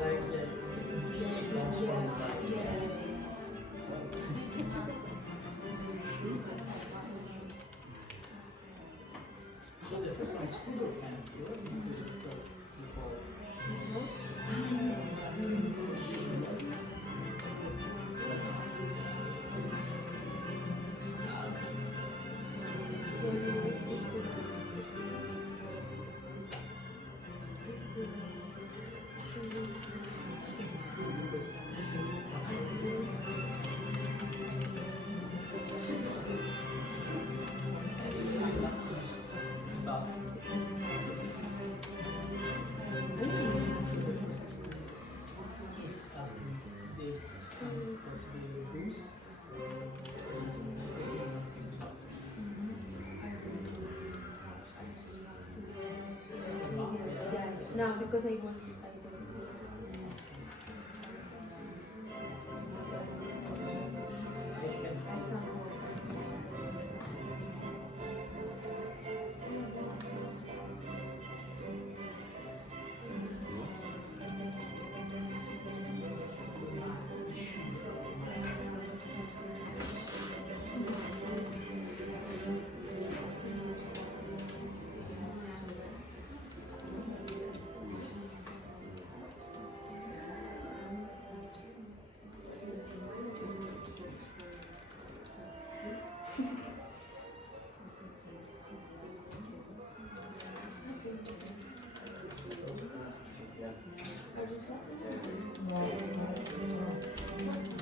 like the B comes from inside. So the first one is could or can. I think it's cool because I must use about just asking this and stop the goose. Yeah, no, because I want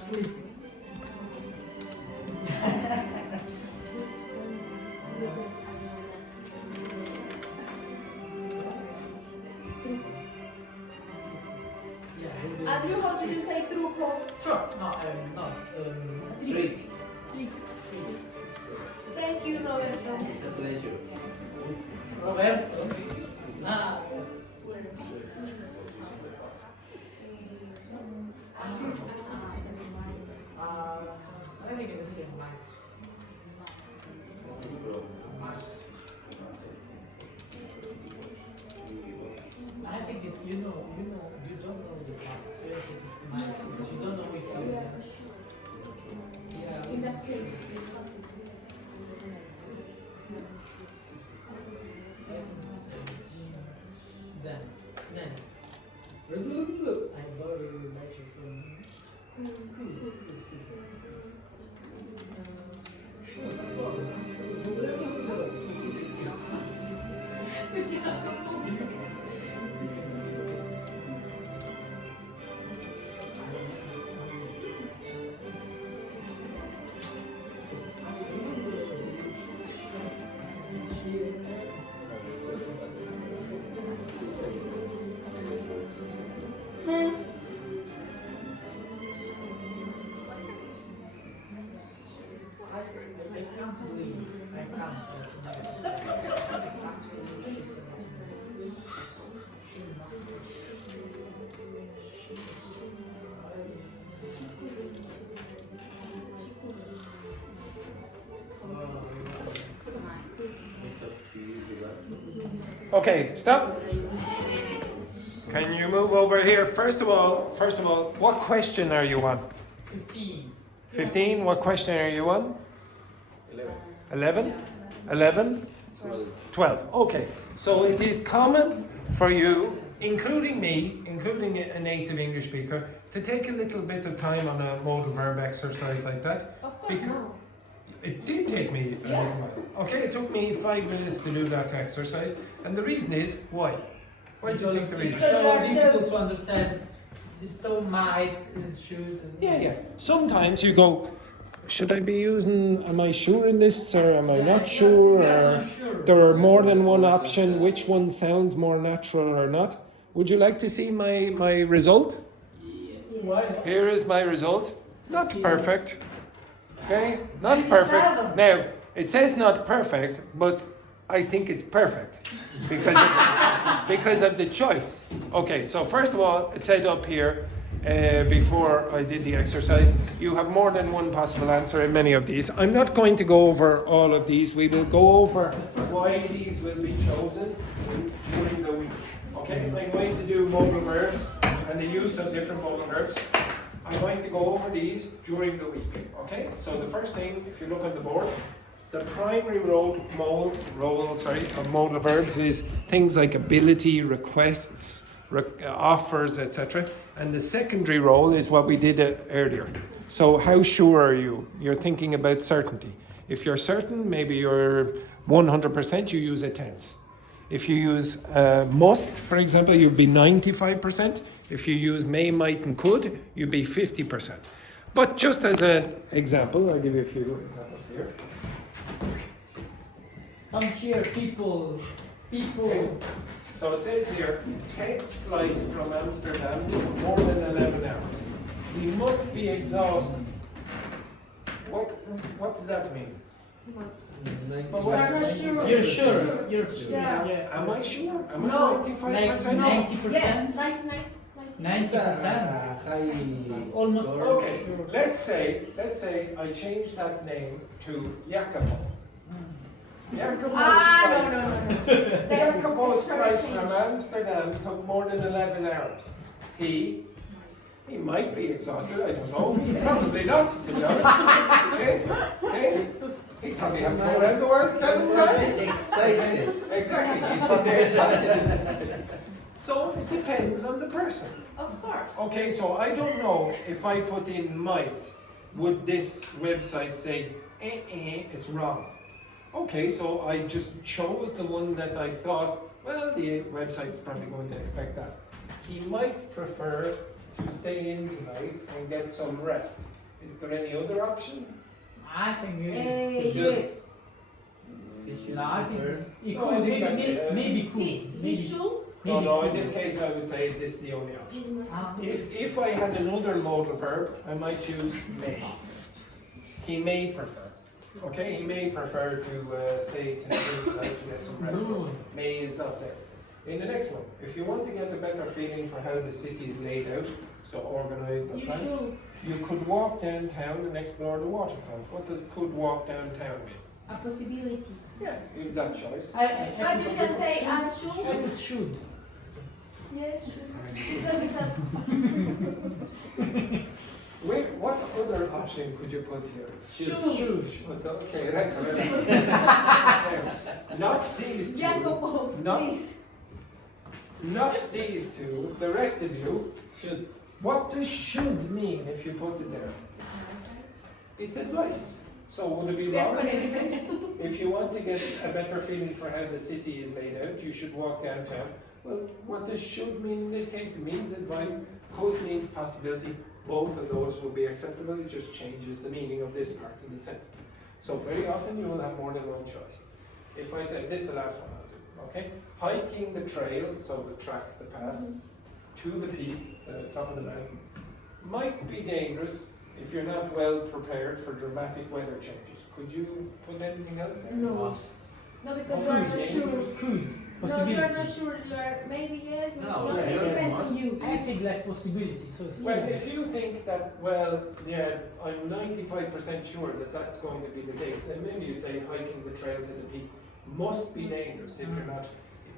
sleep. Yeah. Andrew, how do you say truco? Sure. No, Trick. Trick. Thank you, Roberto. It's a pleasure. Roberto. Ah. I think it was in March. I think it's you don't know the facts. So I think it's March because you don't know if you yeah. In that case, Then I borrow your microphone. Okay, stop. Can you move over here? First of all, what question are you on? 15. 15? What question are you on? 11? 11? 12. Okay. So it is common for you, including me, including a native English speaker, to take a little bit of time on a modal verb exercise like that. Of course, no. It did take me a little while. Okay, it took me 5 minutes to do that exercise. And the reason is, why? Why do you think the It's reason? so difficult to understand. It's so might, should. Yeah. Sometimes you go, should I be using, am I sure in this or am I not sure? Or there are more than one option, which one sounds more natural or not? Would you like to see my result? Here is my result. Not perfect. Okay? Not perfect. Now, it says not perfect, but I think it's perfect because of the choice. Okay, so first of all, it said up here, before I did the exercise, you have more than one possible answer in many of these. I'm not going to go over all of these. We will go over why these will be chosen during the week. Okay, I'm going to do modal verbs and the use of different modal verbs. I'm going to go over these during the week. Okay, so the first thing, if you look on the board, the primary role of modal verbs is things like ability, requests, offers, etc. And the secondary role is what we did earlier. So how sure are you? You're thinking about certainty. If you're certain, maybe you're 100%, you use a tense. If you use must, for example, you'd be 95%. If you use may, might, and could, you'd be 50%. But just as an example, I'll give you a few examples here. Come here, people. Okay. So it says here, takes flight from Amsterdam more than 11 hours. He must be exhausted. What does that mean? But what's- You're sure. You're sure. Yeah. Am I sure? Am No. I 95%? 90%. Yes, 99. 90%. Almost. Okay, let's say I change that name to Jacopo. Jacopo's flight Jacopo's flight from Amsterdam took more than 11 hours. He might be exhausted, I don't know. Probably not, to be honest. Okay? He probably has to go around the world 7 times. Excited. Exactly, he's probably excited. So it depends on the person. Of course. Okay, so I don't know if I put in might, would this website say, it's wrong. Okay, so I just chose the one that I thought, well, the website's probably going to expect that. He might prefer to stay in tonight and get some rest. Is there any other option? I think it is. Yes. No, I think it No, I could. think that's it. Maybe could. He Maybe. should. No, in this case I would say this is the only option. If I had another modal verb, I might choose may. He may prefer. Okay, he may prefer to stay tonight to get some rest. May is not there. In the next one, if you want to get a better feeling for how the city is laid out, so organized and You planned, should. you could walk downtown and explore the waterfront. What does could walk downtown mean? A possibility. Yeah, you have that choice. But you can say I I should. would should. Yes, should. Because it's a. Wait, what other option could you put here? Should. Okay, right. Not these two. Jacopo, Not, please. not these two. The rest of you should. What does should mean if you put it there? It's advice. So would it be wrong in this case? If you want to get a better feeling for how the city is laid out, you should walk downtown. Well, what does should mean in this case? It means advice. Could means possibility. Both of those will be acceptable. It just changes the meaning of this part of the sentence. So very often you will have more than one choice. If I say this is the last one I'll do, okay? Hiking the trail, so the track, the path, to the peak, the top of the mountain, might be dangerous if you're not well prepared for dramatic weather changes. Could you put anything else there? No. No, because you are not sure. Could. No, you Possibility. are not sure. You are maybe yes, maybe No, no. yeah, It depends on you. I think like possibility. So it's Well, if you think that, well, yeah, I'm 95% sure that that's going to be the case, then maybe you'd say hiking the trail to the peak must be dangerous if you're not.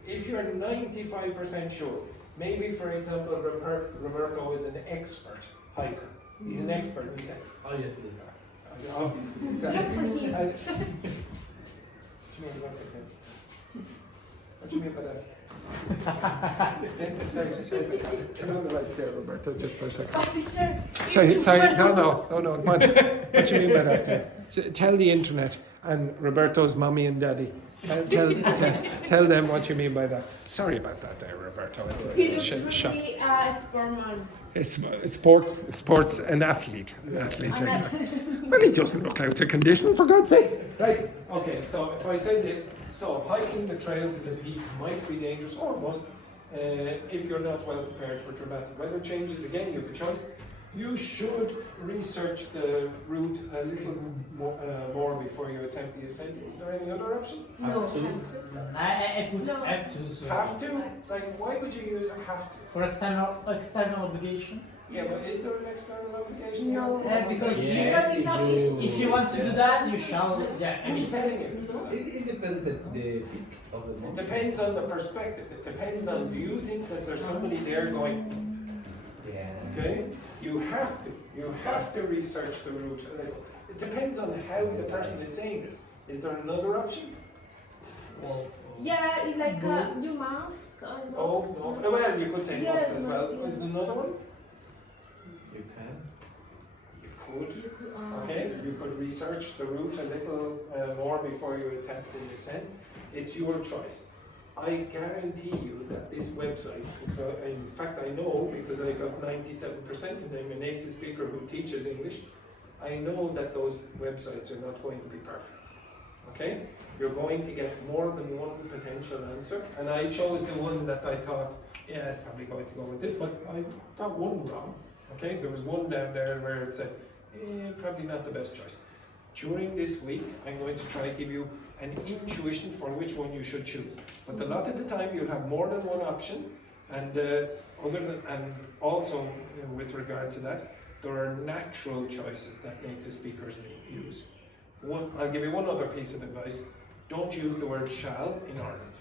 if you're 95% sure, maybe for example, Roberto is an expert hiker. He's an expert in saying. Oh yes, they are. Obviously, exactly. Good for him. What do you mean by that? Sorry, turn on the lights there, Roberto, just for a second. Officer. Sorry, no, come on. What do you mean by that? Tell the internet and Roberto's mommy and daddy. Tell them what you mean by that. Sorry about that there, Roberto. He It's looks shock. really sport man. It's sports, an athlete. Exactly. Well, he doesn't look out of condition, for God's sake. Right, okay, so if I say this, so hiking the trail to the peak might be dangerous, almost, if you're not well prepared for dramatic weather changes. Again, you have a choice. You should research the route a little more before you attempt the ascent. Is there any other option? No, Have to. I put No. have to. So Have to? Like, why would you use have to? for external obligation. Yeah, but is there an external obligation No. here? Yeah, because Because Yes, it's not. you do. if you want to do that, you shall. Yeah, I Who's mean, telling you? It depends on the peak of the It mountain. depends on the perspective. It depends on, do you think that there's somebody there going, Yeah. okay? You have to research the route a little. It depends on how the person is saying this. Is there another option? well, Yeah, it's like you must. Oh, no. Well, you could say Yeah, must as well. must, yeah. Is there another one? You can. You could. You could, Okay, you could research the route a little more before you attempt the descent. It's your choice. I guarantee you that this website, in fact I know because I got 97% and I'm a native speaker who teaches English, I know that those websites are not going to be perfect. Okay? You're going to get more than one potential answer, and I chose the one that I thought, yeah, it's probably going to go with this, but I got one wrong. Okay? There was one down there where it said, probably not the best choice. During this week, I'm going to try to give you an intuition for which one you should choose. But a lot of the time, you'll have more than one option, and also with regard to that, there are natural choices that native speakers may use. I'll give you one other piece of advice: don't use the word shall in Ireland.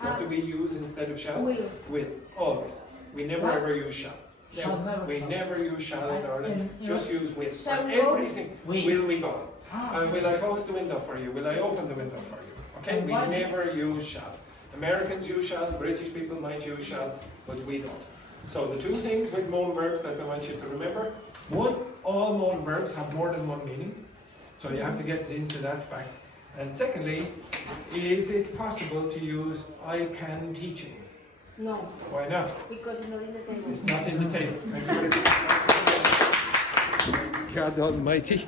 What do we use instead of shall? Will. Will, always. We never What? ever use shall. Shall never We shall. never use shall in Ireland. In Just use will. Shall For we go? everything. We. Will we go? Ah, Will I close the window for you? Will I open the window for you? Okay, And we why never use shall. Americans use shall, British people might use shall, but we don't. So the two things with modal verbs that I want you to remember: one, all modal verbs have more than one meaning, so you have to get into that fact. And secondly, is it possible to use I can teaching? No, Why not? because it's not in the table. It's not in the table. God Almighty.